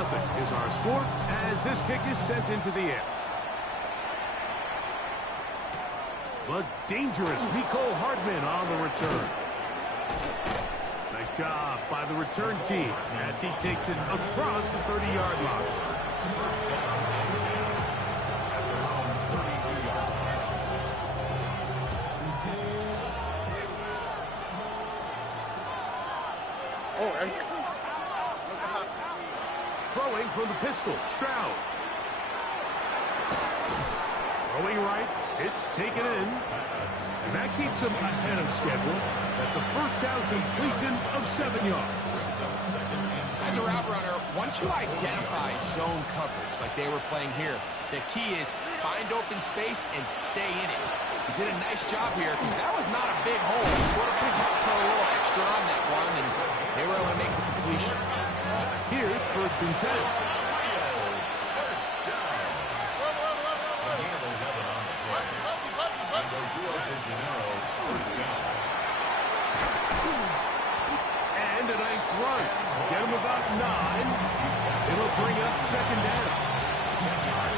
3-0 is our score as this kick is sent into the air. The dangerous Mecole Hardman on the return. Nice job by the return team as he takes it across the 30-yard line. Throwing from the pistol, Stroud. Throwing right, it's taken in. And that keeps him ahead of schedule. That's a first down completion of 7 yards. As a route runner, once you identify zone coverage like they were playing here, the key is find open space and stay in it. He did a nice job here because that was not a big hole. The quarterback had to put a little extra on that one, and they were able to make the completion. Here's 1st and 10. And a nice run. Get him about 9. It'll bring up 2nd down.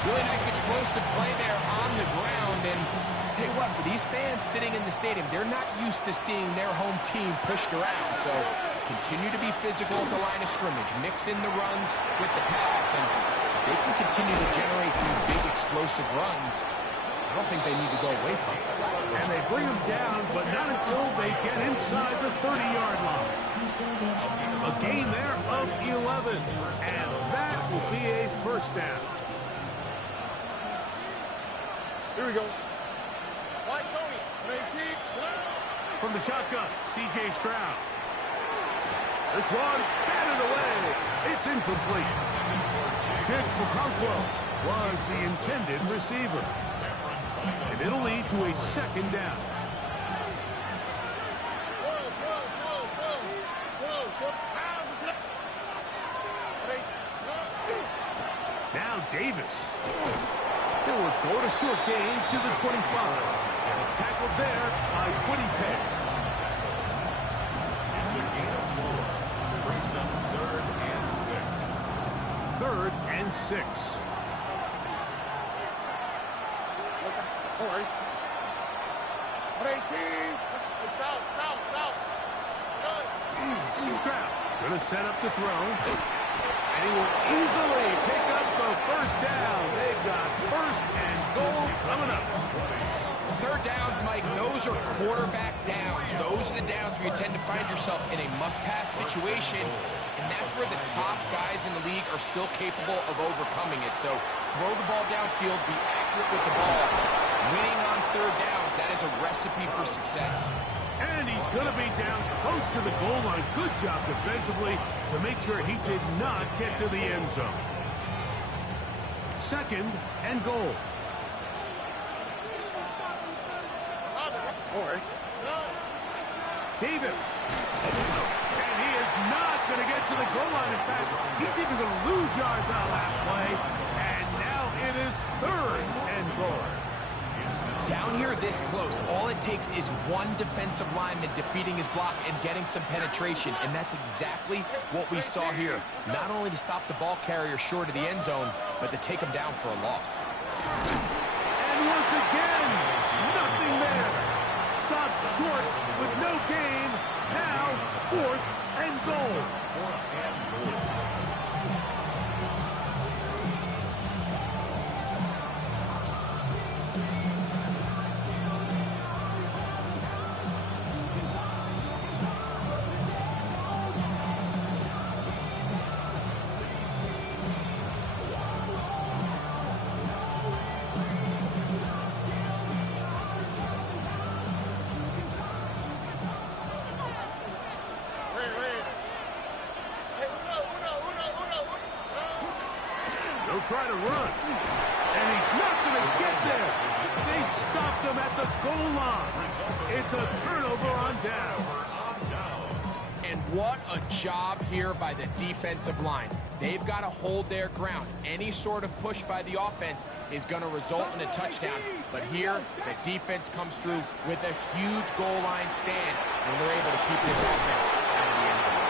Really nice explosive play there on the ground. And I'll tell you what, for these fans sitting in the stadium, they're not used to seeing their home team pushed around. So continue to be physical at the line of scrimmage. Mix in the runs with the pass. And if they can continue to generate these big explosive runs, I don't think they need to go away from it. And they bring him down, but not until they get inside the 30-yard line. A gain there of 11. And that will be a 1st down. Here we go. From the shotgun, C.J. Stroud. This one, batted away. It's incomplete. Chick Okonkwo was the intended receiver. And it'll lead to a 2nd down. Now Davis. He'll record a short gain to the 25. And he's tackled there by Winnipeg. It's a gain of 4. Brings up 3rd and 6. 3rd and 6. Stroud going to set up the throw. And he will easily pick up the 1st down. They've got 1st and goal coming up. 3rd downs, Mike, those are quarterback downs. Those are the downs where you tend to find yourself in a must-pass situation, and that's where the top guys in the league are still capable of overcoming it. So throw the ball downfield, be accurate with the ball. Winning on 3rd downs, that is a recipe for success. And he's going to be down close to the goal line. Good job defensively to make sure he did not get to the end zone. 2nd and goal. Davis. And he is not going to get to the goal line. In fact, he's even going to lose yards on that play. And now it is 3rd and goal. Down here this close, all it takes is one defensive lineman defeating his block and getting some penetration, and that's exactly what we saw here. Not only to stop the ball carrier short of the end zone, but to take him down for a loss. And once again, nothing there. Stopped short with no gain. Now, 4th and goal. They'll try to run. And he's not going to get there. They stopped him at the goal line. It's a turnover on down. And what a job here by the defensive line. They've got to hold their ground. Any sort of push by the offense is going to result in a touchdown. But here, the defense comes through with a huge goal line stand, and they're able to keep this offense out of the end zone.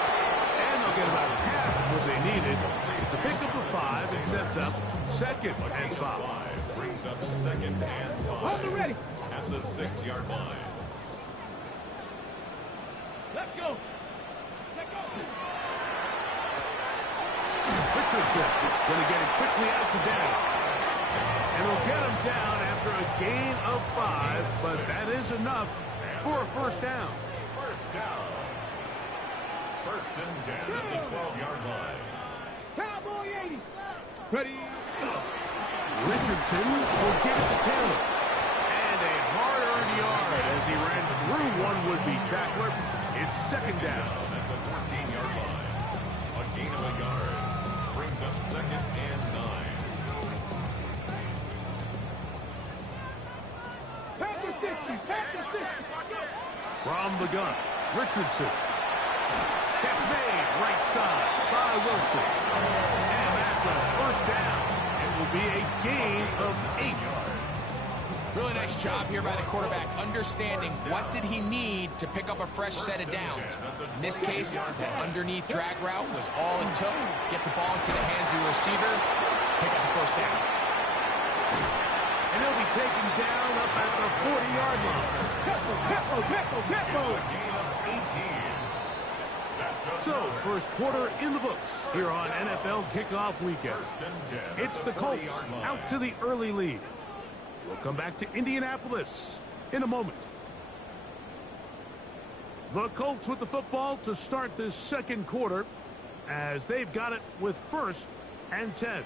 And they'll get about half of they needed. It's a pickup of 5 and sets up 2nd and 5. Brings up 2nd and 5. Hold it ready. At the 6-yard line. Let's go. Let's go. Richardson going to get it quickly out to down. And he'll get him down after a gain of 5, but that is enough for a first down. First down. 1st and 10 at the 12-yard line. Cowboy 80s. Ready. Richardson will get it to Taylor. And a hard-earned yard as he ran through one would-be tackler. It's 2nd down. At the 14-yard line. A gain of a yard. Brings up 2nd and 9. Pass the 50. Pass the 50. From the gun, Richardson. Catch made right side by Wilson. And that's a first down. It will be a gain of 8. Really nice job here by the quarterback, understanding what did he need to pick up a fresh set of downs. In this case, that underneath drag route was all it took. Get the ball into the hands of the receiver, pick up the first down. And he'll be taken down up at the 40-yard line. It's a gain of 18. So, first quarter in the books here on NFL Kickoff Weekend. 1st and 10. It's the Colts out to the early lead. We'll come back to Indianapolis in a moment. The Colts with the football to start this second quarter as they've got it with 1st and 10.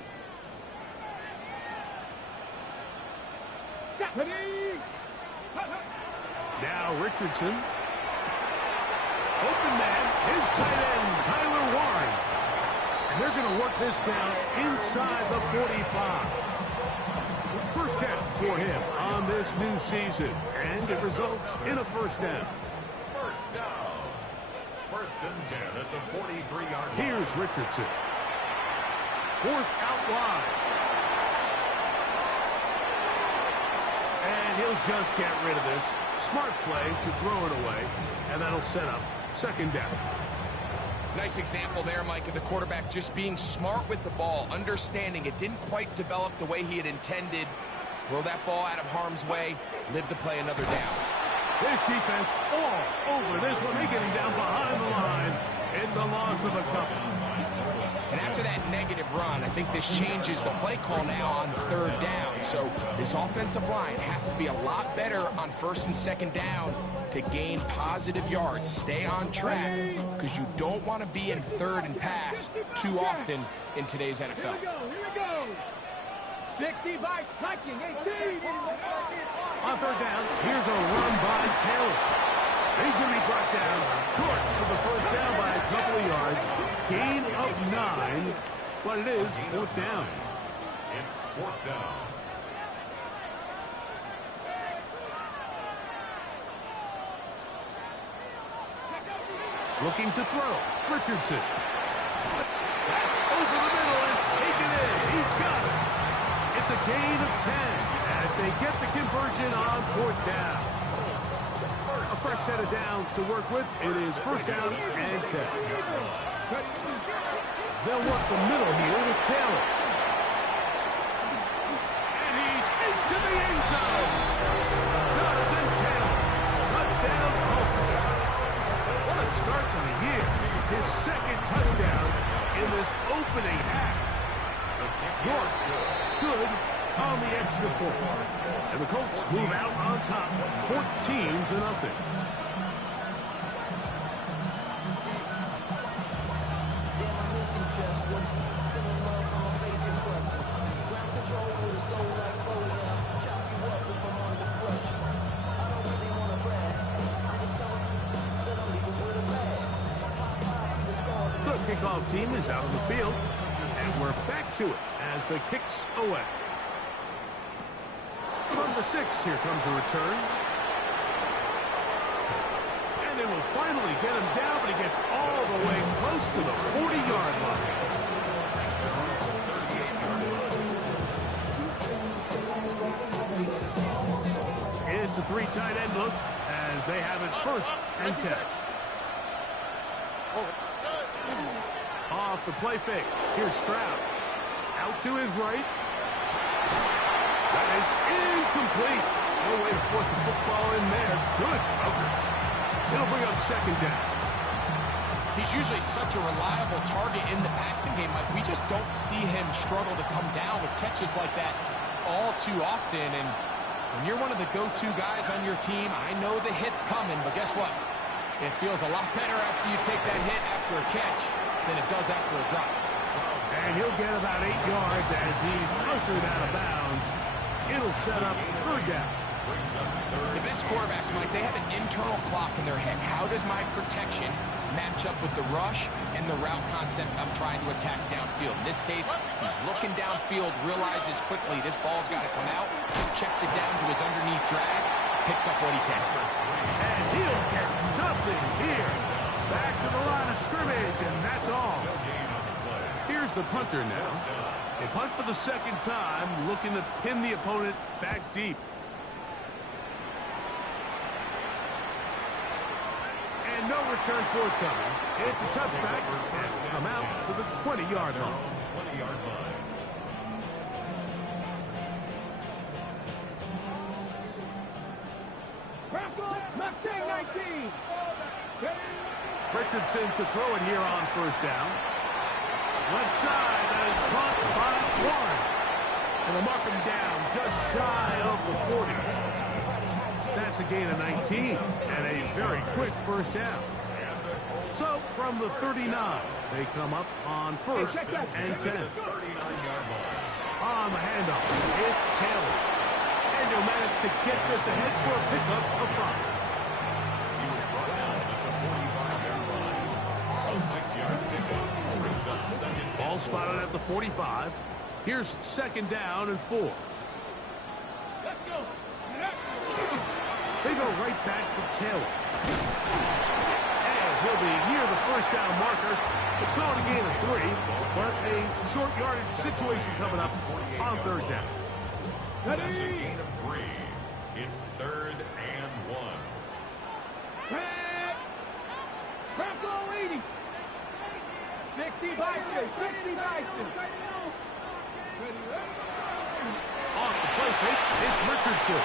Now Richardson. Open man, his tight end, Tyler Warren. And they're going to work this down inside the 45. First catch for him on this new season. And it results in a first down. First down. 1st and 10 at the 43-yard line. Here's Richardson. Forced out wide. And he'll just get rid of this. Smart play to throw it away. And that'll set up 2nd down. Nice example there, Mike, of the quarterback just being smart with the ball, understanding it didn't quite develop the way he had intended. Throw that ball out of harm's way, live to play another down. This defense all over this one. They get him down behind the line. It's a loss of a couple. And after that negative run, I think this changes the play call now on 3rd down. So this offensive line has to be a lot better on 1st and 2nd down to gain positive yards. Stay on track because you don't want to be in 3rd and pass too often in today's NFL. Here we go. 60 by touching. 18. On 3rd down, here's a run by Taylor. He's going to be brought down short of the first down by a couple of yards. Gain of 9, but it is 4th down. It's 4th down. Looking to throw. Richardson. That's over the middle and taken in. He's got it. It's a gain of 10 as they get the conversion on 4th down. A fresh set of downs to work with. It is 1st down and 10. They'll work the middle here with Taylor. And he's into the end zone. Jonathan Taylor. Touchdown Colts. What a start to the year. His 2nd touchdown in this opening half. York good on the extra point. And the Colts move out on top, 14-0. The kickoff team is out on the field, and we're back to it as the kicks away. From the 6, here comes a return. And they will finally get him down, but he gets all the way close to the 40-yard line. It's a 3 tight end look as they have it 1st and 10. Off off the play fake. Here's Stroud. Out to his right. That is incomplete. No way to force the football in there. Good coverage. It'll bring up second down. He's usually such a reliable target in the passing game. Like, we just don't see him struggle to come down with catches like that all too often. And when you're one of the go-to guys on your team, I know the hit's coming, but guess what? It feels a lot better after you take that hit after a catch than it does after a drop. And he'll get about 8 yards as he's ushered out of bounds. It'll set up third down. The best quarterbacks, Mike, they have an internal clock in their head. How does my protection match up with the rush and the route concept I'm trying to attack downfield? In this case, he's looking downfield, realizes quickly this ball's got to come out, checks it down to his underneath drag, picks up what he can. And he'll get nothing here. Back to the line of scrimmage, and that's all. Here's the punter now. They punt for the second time, looking to pin the opponent back deep. And no return forthcoming. It's a touchback and come out to the 20-yard line. 20-yard line. Mustang 19. Richardson to throw it here on first down. Left side, that is caught by Warren. And they'll mark him down just shy of the 40. That's a gain of 19 and a very quick first down. So from the 39, they come up on first and 10. On the handoff, it's Taylor. And he'll manage to get this ahead for a pickup of 5. He was brought down at the 45-yard line. A 6-yard pickup brings up second. Ball spotted at the 45. Here's second down and 4. They go right back to Taylor. And he'll be near the first down marker. It's going to gain of 3, but a short yardage situation coming up on third down. That's a gain of 3. It's third and 1. Franco 80. 60 Bison. 60 Bison. Off the play fake, it's Richardson.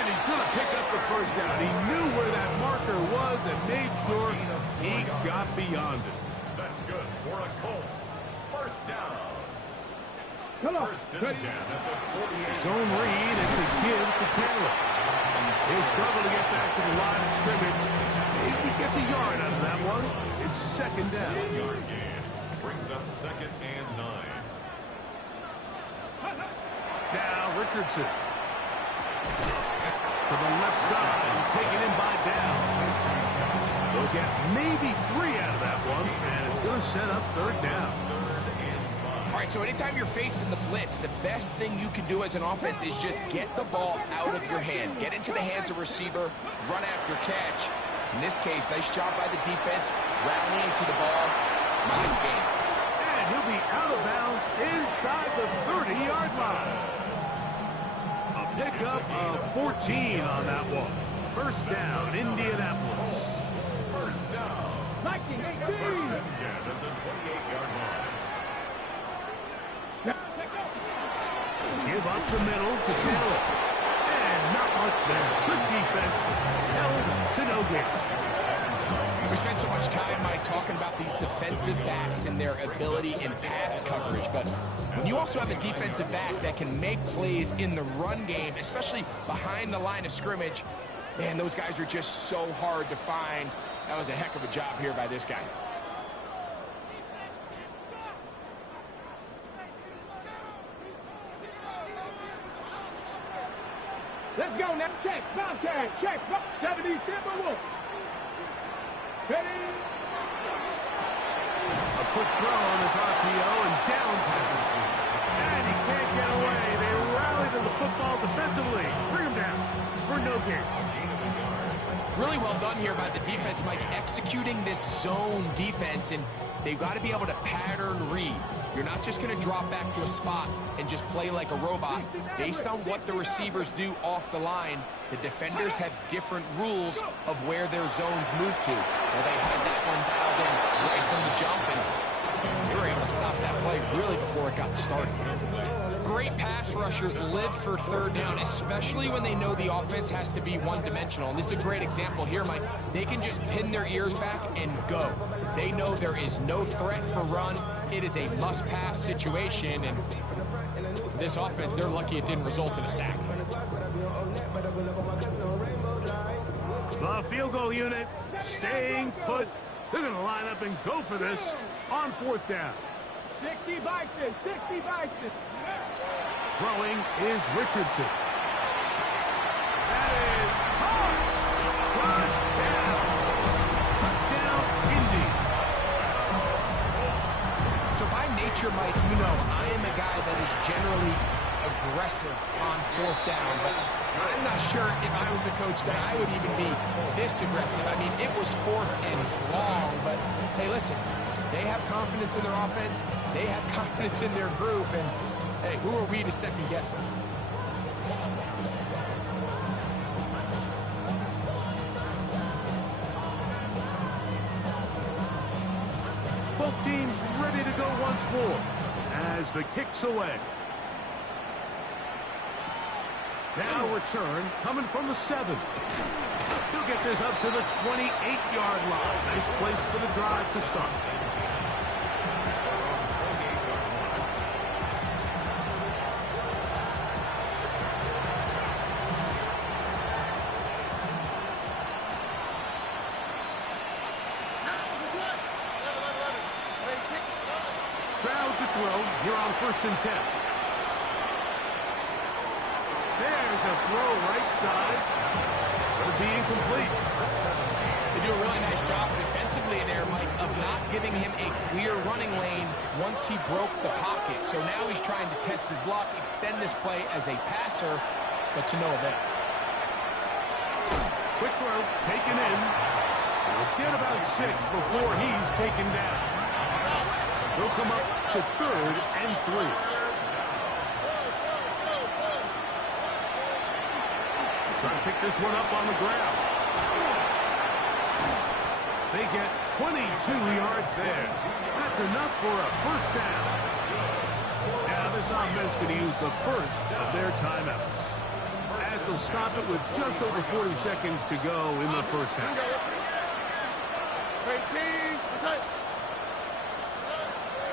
And he's going to pick up the first down. He knew where that marker was and made sure he got beyond it. That's good for a Colts. First down. First and 10 at the 28. Zone read, it's a give to Taylor. He'll struggle to get back to the line of scrimmage. He gets a yard out of that one. It's second down. 1-yard gain brings up second and 9. Now Richardson. To the left side, taken in by down. They'll get maybe 3 out of that one, and it's going to set up third down. All right, so anytime you're facing the blitz, the best thing you can do as an offense is just get the ball out of your hand. Get into the hands of receiver, run after catch. In this case, nice job by the defense, rallying to the ball. Nice game. And he'll be out of bounds inside the 30-yard line. A pickup of 14 on that one. First down, Indianapolis. First down. 19-18. First and 10 at the 28-yard line. Give up the middle to Taylor. And not much there. Good defense. Held to no gain. We spent so much time, Mike, talking about these defensive backs and their ability in pass coverage. But when you also have a defensive back that can make plays in the run game, especially behind the line of scrimmage, man, those guys are just so hard to find. That was a heck of a job here by this guy. Let's go now. Check. Contact. Check. 70 Timberwolves. Ready. A quick throw on this RPO, and Downs has it. And he can't get away. They rally to the football defensively. Bring him down for no gain. Really well done here by the defense, Mike, executing this zone defense, and they've got to be able to pattern read. You're not just going to drop back to a spot and just play like a robot. Based on what the receivers do off the line, the defenders have different rules of where their zones move to. Well, they have that one dialed in right from the jump, and able to stop that play really before it got started. Great pass rushers live for third down, especially when they know the offense has to be one-dimensional. And this is a great example here, Mike. They can just pin their ears back and go. They know there is no threat for run. It is a must-pass situation, and for this offense, they're lucky it didn't result in a sack. The field goal unit staying put. They're going to line up and go for this on fourth down. 60 boxes, 60 boxes. Throwing is Richardson. That is caught. Touchdown. Touchdown, Indy. So by nature, Mike, you know, I am a guy that is generally aggressive on fourth down, but I'm not sure if I was the coach that I would even be this aggressive. I mean, it was fourth and long, but hey, listen, they have confidence in their offense, they have confidence in their group, and hey, who are we to second guess them? Both teams ready to go once more as the kick's away. Now return coming from the 7. He'll get this up to the 28-yard line. Nice place for the drive to start. Stroud to throw here on 1st and 10. There's a throw right side. It'll be incomplete. They do a really nice job defensively there, Mike, of not giving him a clear running lane once he broke the pocket. So now he's trying to test his luck, extend this play as a passer, but to no avail. Quick throw, taken in. He'll get about 6 before he's taken down. He'll come up to 3rd and 3. Trying to pick this one up on the ground. They get 22 yards there. That's enough for a first down. Now this offense going to use the first of their timeouts, as they'll stop it with just over 40 seconds to go in the first half.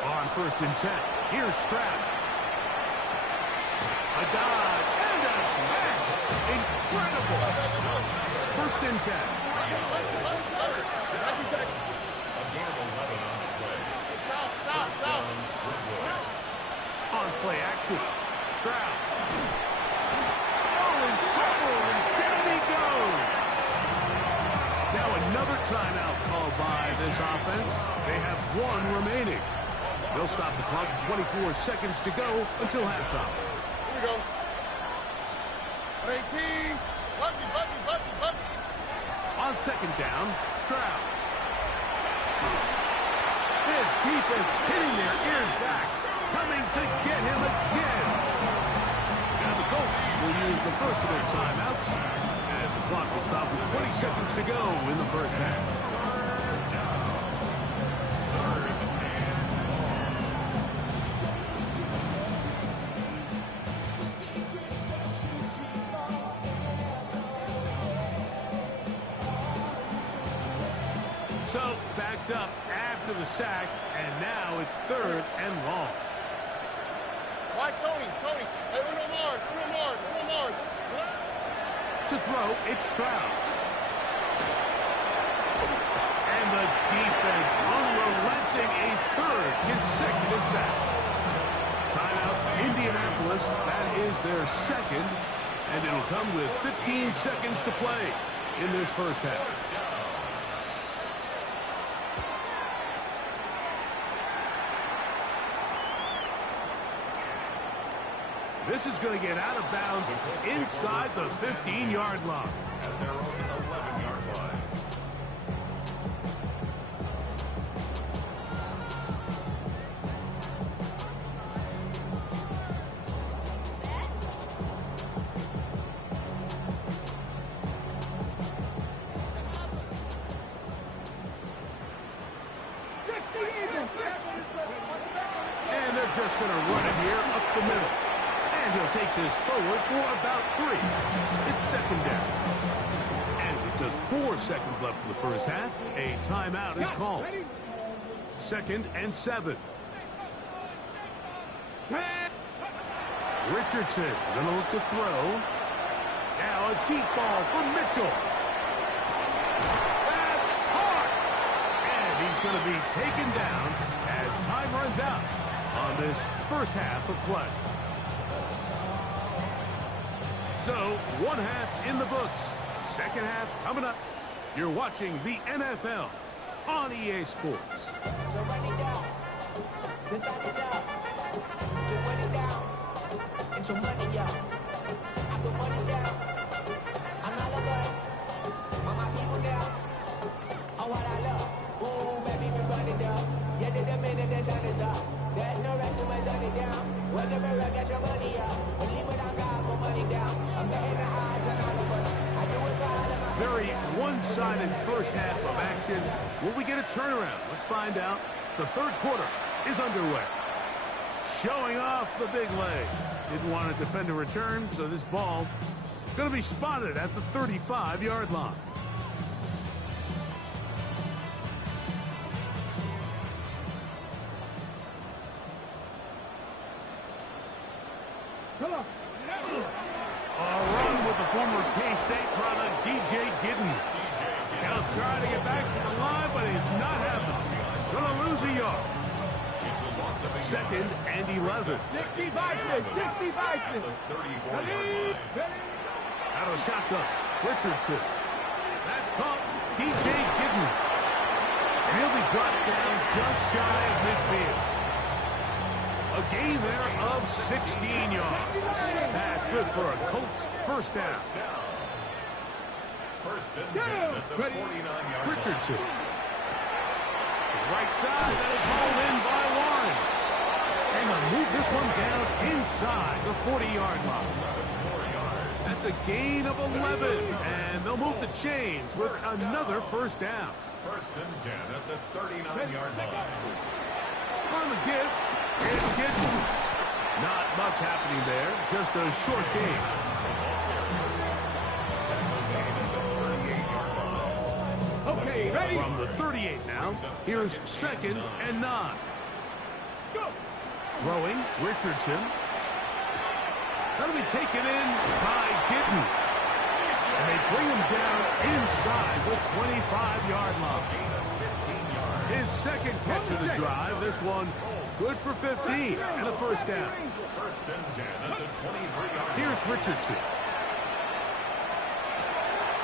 On 1st and 10, here's Stroud. A dive and a catch. Incredible. 1st and 10. On play action. Stroud. Oh, in trouble, and down he goes. Now another timeout called by this offense. They have 1 remaining. They'll stop the clock. 24 seconds to go until halftime. Here we go. 18. Bucky. On 2nd down, Stroud. His defense hitting their ears back, coming to get him again. Now the Colts will use the first of their timeouts, as the clock will stop with 20 seconds to go in the first half. So, backed up after the sack, and now it's 3rd and long. Why, Tony? Hey, Uno Mars. To throw, it's Stroud. And the defense unrelenting, a 3rd consecutive sack. Timeout, Indianapolis. That is their 2nd, and it'll come with 15 seconds to play in this first half. This is going to get out of bounds inside the 15-yard line. At their own 11-yard line. just going to run it here up the middle. And he'll take this forward for about 3. It's second down. And with just 4 seconds left in the first half, a timeout is called. 2nd and 7. Richardson going to look to throw. Now a deep ball for Mitchell. That's hard. And he's going to be taken down as time runs out on this first half of play. So, 1 half in the books. Second half coming up. You're watching the NFL on EA Sports. So run it down. The sun is up. To run it down. And some money, y'all. I put money down. On all of us. On my people down. On what I love. Ooh, baby, we run it down. Yeah, the minute the sun is up. There's no rest in my sun it down. Whenever I get your money up. Believe it, I got my money down. I'm betting the odds on all of us. I do it for all of my Very one-sided first half of action. Will we get a turnaround? Let's find out. The third quarter is underway. Showing off the big leg. Didn't want to defend a return, so this ball going to be spotted at the 35-yard line. Come on. A run with the former K-State product, DJ Gidden. He'll try to get back to the line, but he's not happening. Going to lose a yard. Second and 11. 60 Vikings. 60 Vikings. Out of the shotgun, Richardson. That's caught. DJ Gidden. And he'll be brought down just shy of midfield. A gain there of 16 yards. That's good for a Colts first down. First and 10 at the 49-yard line. Richardson. Right side, that is hauled in by Warren. And they'll move this one down inside the 40-yard line. That's a gain of 11. And they'll move the chains with another first down. First and 10 at the 39-yard line. On the give, it's Gidden. Not much happening there, just a short gain. Okay, ready? From the 38 now, here's 2nd and 9. Go. Throwing, Richardson. That'll be taken in by Gidden. And they bring him down inside the 25-yard line. His second catch of the drive. This one good for 15 and a first down. First and 10 at the 23-yard line. Here's Richardson.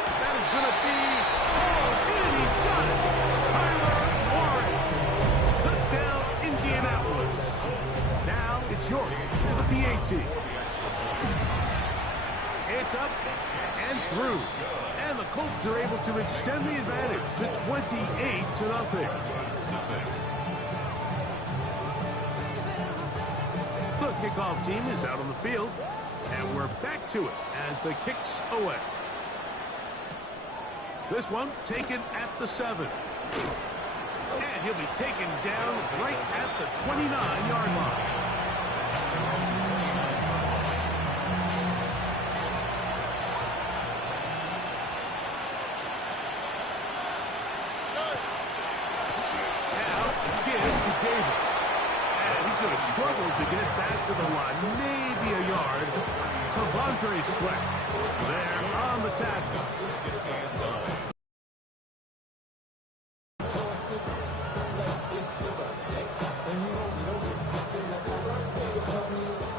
That is going to be and he's got it. Tyler Warren. Touchdown, Indianapolis. Now it's York to the PAT. It's up and through. And the Colts are able to extend the advantage to 28-0. The kickoff team is out on the field. And we're back to it as the kicks away. This one taken at the 7. And he'll be taken down right at the 29-yard line. Struggle to get back to the line, maybe a yard. Tavondre Sweat there on the tackle.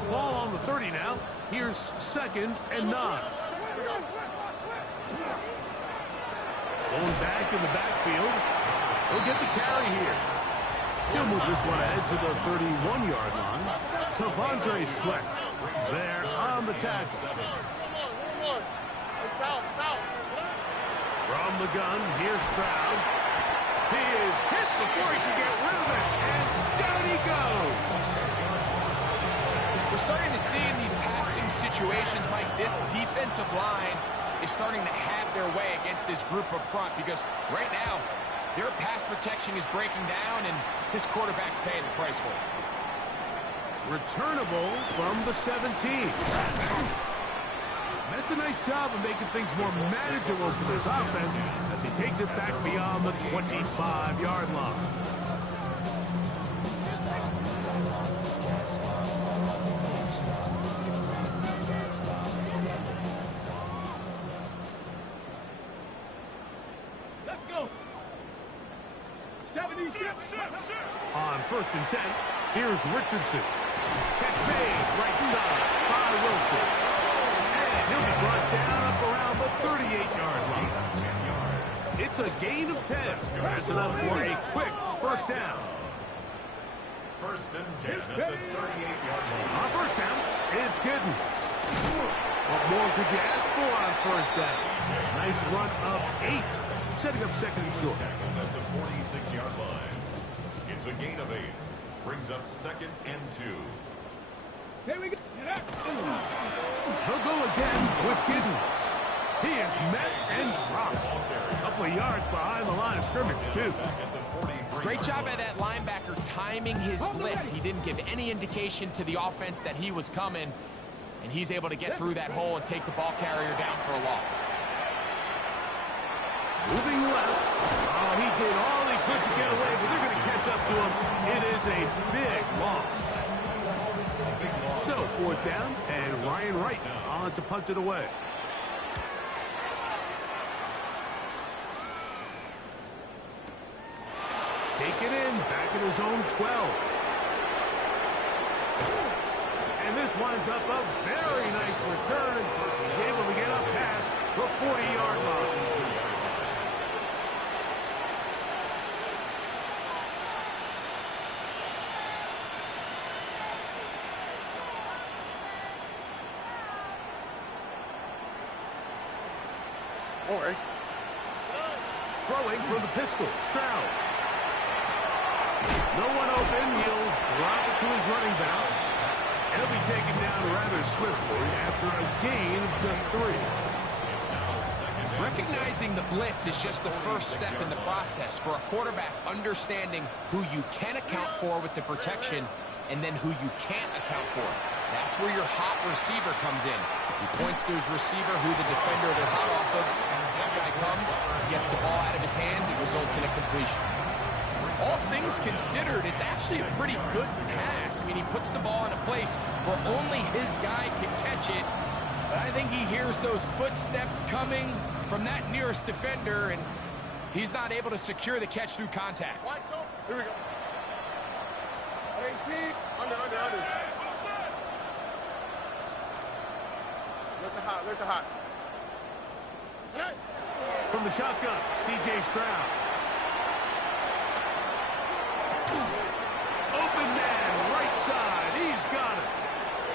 Ball on the 30 now. Here's 2nd and 9. Going back in the backfield. He'll get the carry here. He'll move this one ahead to the 31-yard line. Tavondre Sweat there on the tackle. From the gun, here's Stroud. He is hit before he can get rid of it, and down he goes. We're starting to see in these passing situations, Mike, this defensive line is starting to have their way against this group up front because right now, their pass protection is breaking down, and this quarterback's paying the price for it. Returnable from the 17. That's a nice job of making things more manageable for this offense as he takes it back beyond the 25-yard line. Let's go. 76. On 1st and 10, here's Richardson. Catch made, right side by Wilson. And he'll be brought down up around the 38-yard line. It's a gain of 10. That's enough for a quick first down. 1st and 10 at the 38-yard line. On first down, it's Giddens. What more could you ask for on first down? Nice run of 8, setting up 2nd and short. Tackled at the 46-yard line. It's a gain of 8. Brings up 2nd and 2. Here we go. He'll go again with Giddens. He is met and dropped. A couple of yards behind the line of scrimmage, too. Great job by that linebacker timing his blitz. He didn't give any indication to the offense that he was coming, and he's able to get through that hole and take the ball carrier down for a loss. Moving left. Oh, he did all he could to get away, but they're going to catch up to him. It is a big loss. So, 4th down, and Ryan Wright on to punt it away. Take it in, back in his own 12. And this winds up a very nice return. He's able to get up past the 40-yard line. All right. Throwing from the pistol, Stroud. No one open. He'll drop it to his running back. And he'll be taken down rather swiftly after a gain of just 3. Recognizing the blitz is just the first step in the process for a quarterback, understanding who you can account for with the protection and then who you can't account for. That's where your hot receiver comes in. He points to his receiver, who the defender they're hot off of. That guy comes, gets the ball out of his hand, it results in a completion. All things considered, it's actually a pretty good pass. I mean, he puts the ball in a place where only his guy can catch it. But I think he hears those footsteps coming from that nearest defender, and he's not able to secure the catch through contact. Here we go. 18. Under. Let the hot. From the shotgun, C.J. Stroud. Open man, right side. He's got it.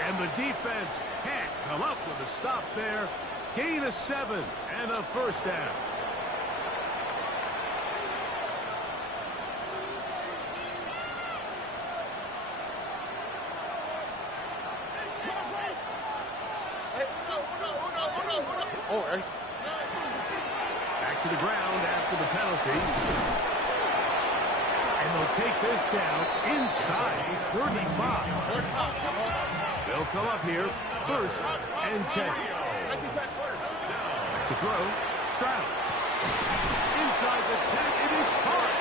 And the defense can't come up with a stop there. Gain of 7 and a first down. All right. Back to the ground after the penalty. And they'll take this down inside 35. They'll come up here, 1st and 10. Back to throw, Stroud. Inside the 10, it is caught.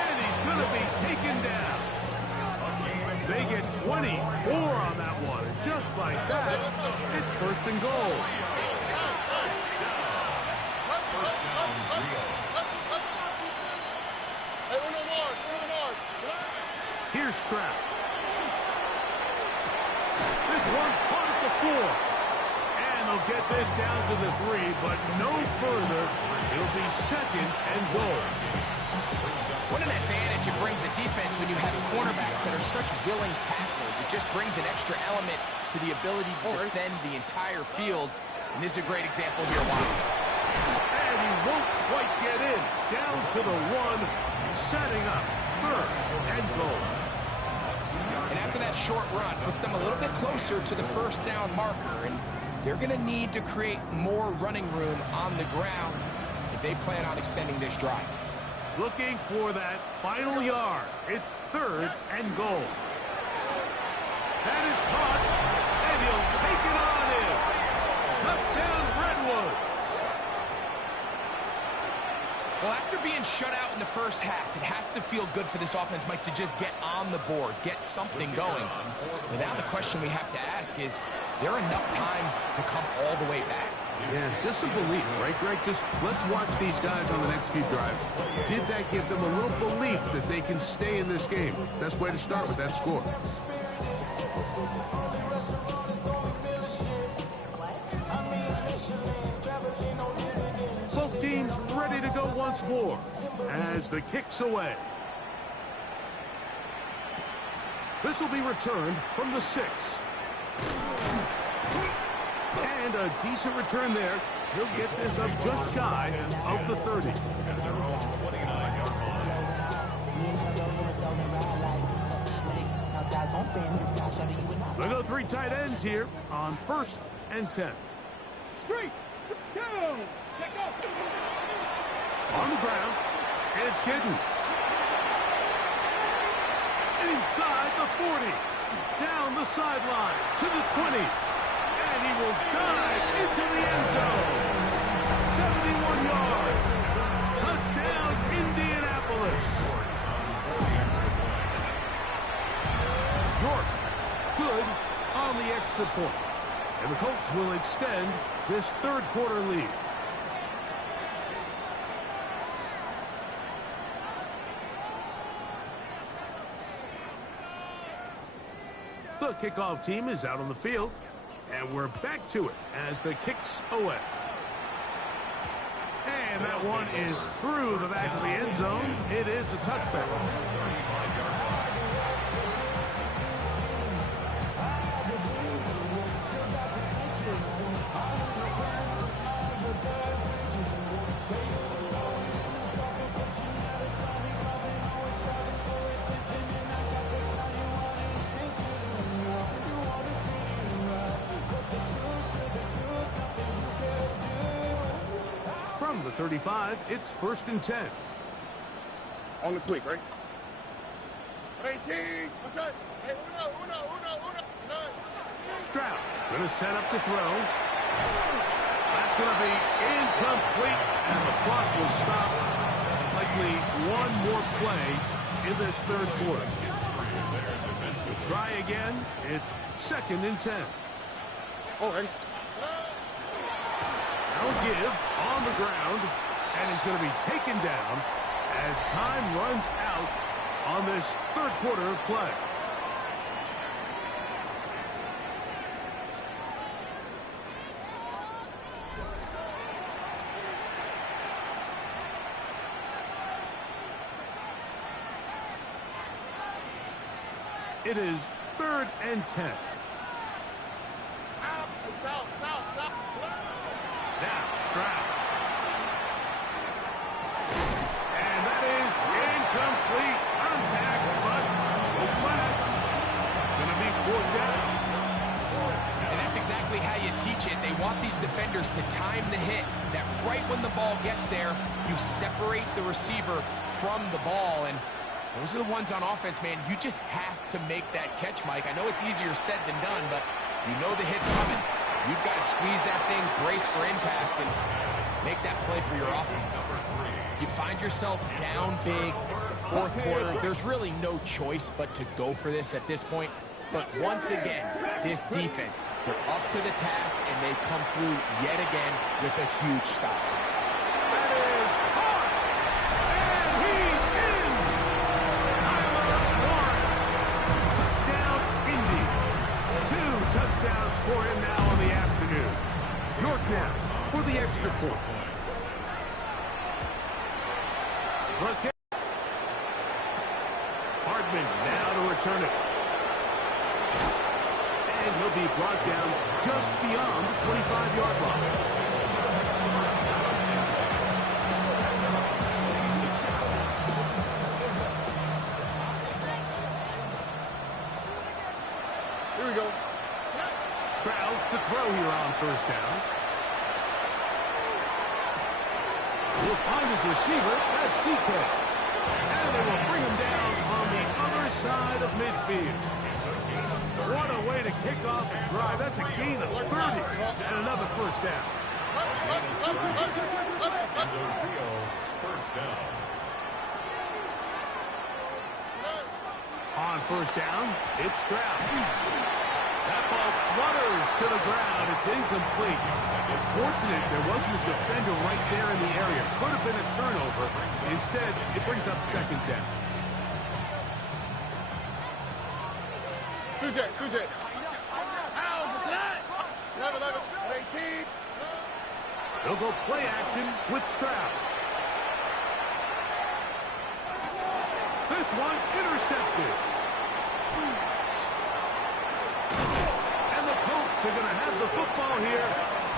And he's going to be taken down. They get 24 on that one. And just like that, it's 1st and goal. Here's Stroud. This one caught at the 4. And they'll get this down to the 3, but no further. It'll be 2nd and goal. What an advantage it brings a defense when you have cornerbacks that are such willing tacklers. It just brings an extra element to the ability to defend the entire field. And this is a great example here, Watson. And he won't quite get in. Down to the 1, setting up 1st and goal. And after that short run, puts them a little bit closer to the 1st down marker. And they're going to need to create more running room on the ground if they plan on extending this drive. Looking for that final yard. It's 3rd and goal. That is caught, and he'll take it on in. Touchdown, Redwoods. Well, after being shut out in the first half, it has to feel good for this offense, Mike, to just get on the board, get something going. But now the question we have to ask is there enough time to come all the way back? Yeah, just some belief, right, Greg? Just let's watch these guys on the next few drives. Did that give them a little belief that they can stay in this game? Best way to start with that score. Both teams ready to go once more as the kick's away. This will be returned from the 6. And a decent return there. He'll get this up just shy of the 30. They go 3 tight ends here on 1st and 10. 3, 2, On the ground, it's Giddens. Inside the 40. Down the sideline to the 20. And he will dive into the end zone. 71 yards. Touchdown, Indianapolis. York, good on the extra point. And the Colts will extend this third quarter lead. The kickoff team is out on the field, and we're back to it as the kick's away. And that one is through the back of the end zone. It is a touchback. From the 35, it's 1st and 10. On the quick, right? 18. What's that? Hey, uno. Stroud going to set up to throw. That's going to be incomplete, and the clock will stop. Likely one more play in this third quarter. To try again, it's 2nd and 10. Oh, ready? Now give on the ground, and he's going to be taken down as time runs out on this third quarter of play. It is 3rd and 10. Now, Stroud. And that is incomplete contact, but no flags. Going to be 4th down. And that's exactly how you teach it. They want these defenders to time the hit, that right when the ball gets there, you separate the receiver from the ball. And those are the ones on offense, man. You just have to make that catch, Mike. I know it's easier said than done, but you know the hit's coming. You've got to squeeze that thing, brace for impact, and make that play for your offense. You find yourself down big. It's the 4th quarter. There's really no choice but to go for this at this point. But once again, this defense, they're up to the task, and they come through yet again with a huge stop. That is hard. And he's in. Tyler Warren. Touchdown, Indy. 2 touchdowns for him now on the afternoon. York now for the extra point. Look at Hardman now to return it. And he'll be brought down just beyond the 25-yard line. Here we go. Stroud to throw here on 1st down. He'll find his receiver. That's DK. And they will bring him down on the other side of midfield. What a way to kick off a drive. That's a gain of 30 and another first down. And a real first down. On first down, it's Stroud. That ball flutters to the ground. It's incomplete. Unfortunate there wasn't a defender right there in the area. Could have been a turnover. Instead, it brings up second down. Two-J. How's the flat? 11, 18. They'll go play action with Stroud. This one intercepted. And the Colts are going to have the football here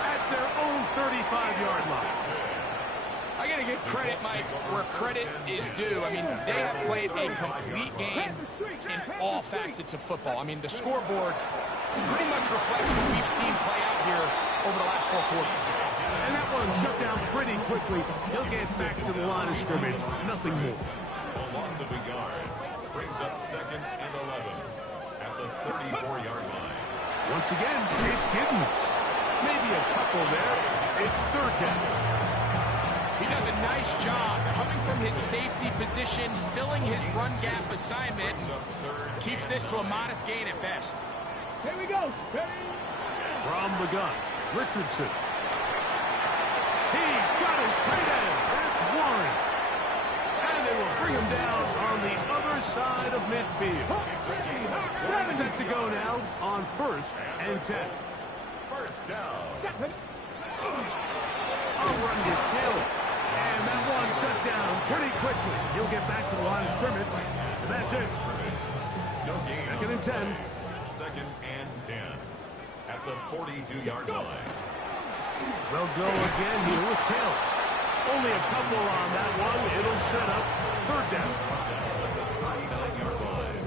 at their own 35-yard line. I got to give credit, Mike, where credit is due. I mean, they have played a complete game in all facets of football. I mean, the scoreboard pretty much reflects what we've seen play out here over the last 4 quarters. And that one shut down pretty quickly. He'll get back to the line of scrimmage. Nothing more. A loss of a yard brings up second and 11 at the 34-yard line. Once again, it's Giddens. Maybe a couple there. It's third down. He does a nice job coming from his safety position, filling his run gap assignment. Keeps this to a modest gain at best. Here we go. Ready? From the gun, Richardson. He's got his tight end. That's Warren. And they will bring him down on the other side of midfield. Set to go now on first and 10. First down. A run to kill. And that one shut down pretty quickly. He'll get back to the line of scrimmage. And that's it. Second and 10. Second and 10 at the 42-yard line. They'll go again here with Taylor. Only a couple on that one. It'll set up third down. At the 39-yard line.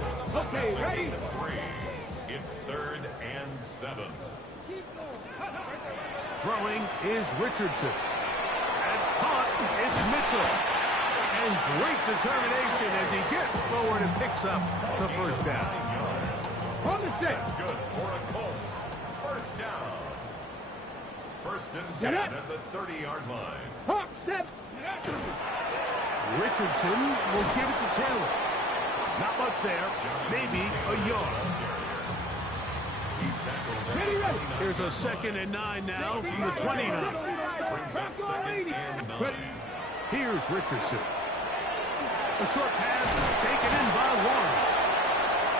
Okay, ready? 3. It's third and 7. Throwing is Richardson. That's caught. It's Mitchell. And great determination as he gets forward and picks up the first down. On the set. That's good for a Colts. First down. First and 10 at the 30-yard line. Hawk, step. Richardson will give it to Taylor. Not much there. Maybe a yard. He's tackled at Ready, the ready. 29. Here's a second and 9 now from the 29. Brings up second and 9. Here's Richardson. A short pass taken in by Warren.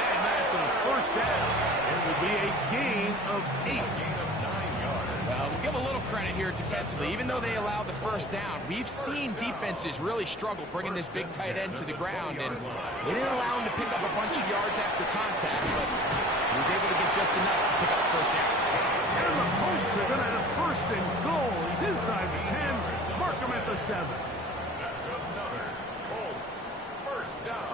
And that's a first down. It will be a gain of 8. Gain of 9 yards. We'll give a little credit here defensively. Even though they allowed the first down, we've seen defenses really struggle bringing this big tight end to the ground, and they didn't allow him to pick up a bunch of yards after contact, but he was able to get just enough to pick up the first down. And the Colts are going to have first and goal. He's inside the 10. Mark him at the 7. That's another Colts. First down.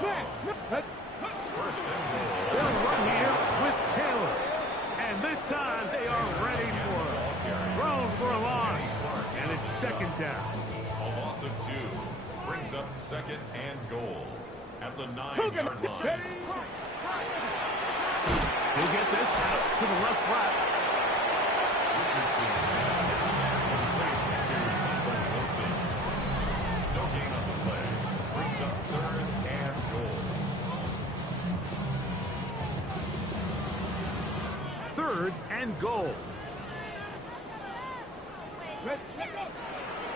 First and goal. They'll run here with Taylor. And this time they are ready for it. Thrown for a loss. And it's second down. A loss of 2 brings up second and goal at the 9-yard line. He'll get this out to the left flat. Richardson's pass complete to Michael Wilson. No gain on the play. Brings up third and goal. Third and goal.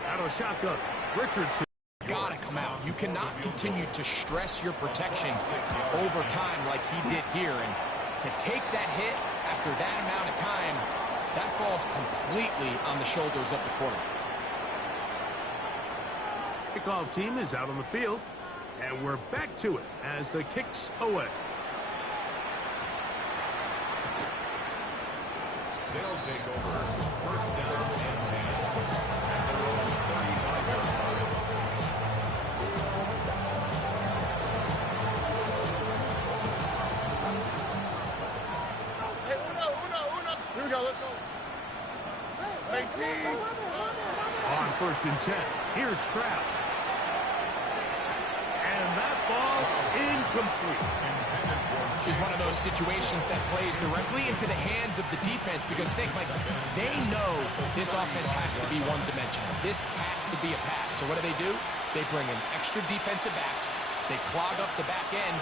Out of shotgun. Richardson. Gotta come out. You cannot continue to stress your protection over time like he did here, and to take that hit after that amount of time, that falls completely on the shoulders of the quarterback. Kickoff team is out on the field, and we're back to it as the kick's away. They'll take over first down and 10 at their own 35-yard line. Hey, uno. Here we go, let's go. 18. On first and 10, here's Stroud. And that ball incomplete. This is one of those situations that plays directly into the hands of the defense because think, like, they know this offense has to be one-dimensional. This has to be a pass. So what do? They bring in extra defensive backs. They clog up the back end.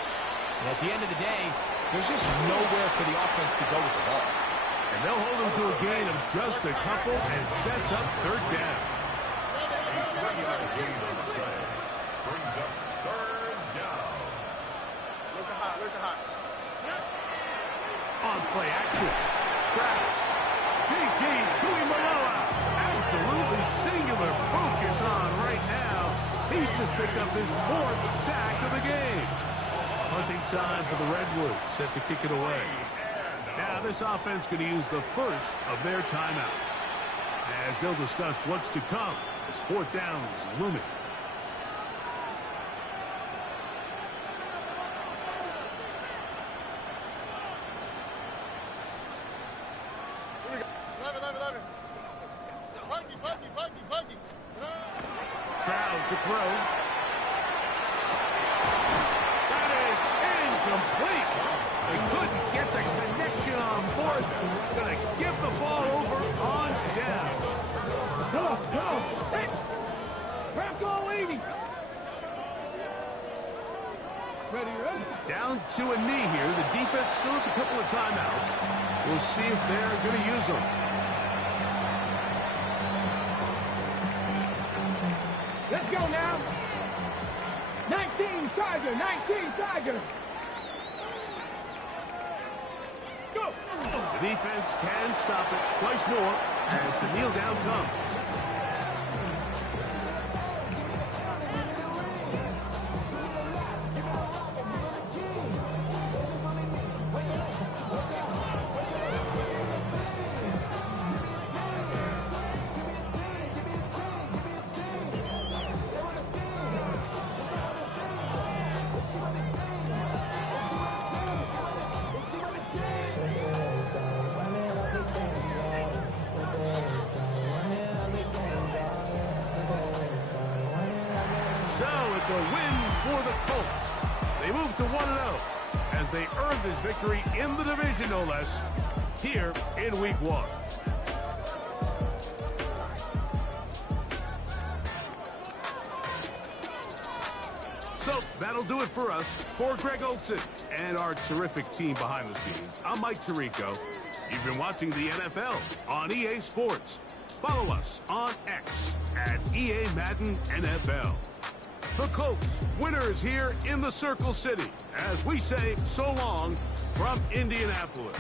And at the end of the day, there's just nowhere for the offense to go with the ball. And they'll hold them to a gain of just a couple, and it sets up third down. Brings up third down. Look hot. On play action. Trap. J.J. Tuimoloau. Absolutely singular focus on right now. He's just picked up his 4th sack of the game. Hunting time for the Redwoods, set to kick it away. Now this offense going to use the first of their timeouts, as they'll discuss what's to come as 4th down is looming. Stroud to throw. That is incomplete. They couldn't get the connection on 4th. Going to give the ball over on down. Go. Hey. Crap, go, lady. Ready? Down to a knee here. The defense still has a couple of timeouts. We'll see if they're going to use them. Let's go now. 19 Tiger. Go. The defense can stop it twice more as the kneel down comes. So it's a win for the Colts. They move to 1-0 as they earn this victory in the division, no less, here in Week 1. So that'll do it for us. For Greg Olson and our terrific team behind the scenes, I'm Mike Tirico. You've been watching the NFL on EA Sports. Follow us on X at EA Madden NFL. The Colts, winners here in the Circle City, as we say so long from Indianapolis.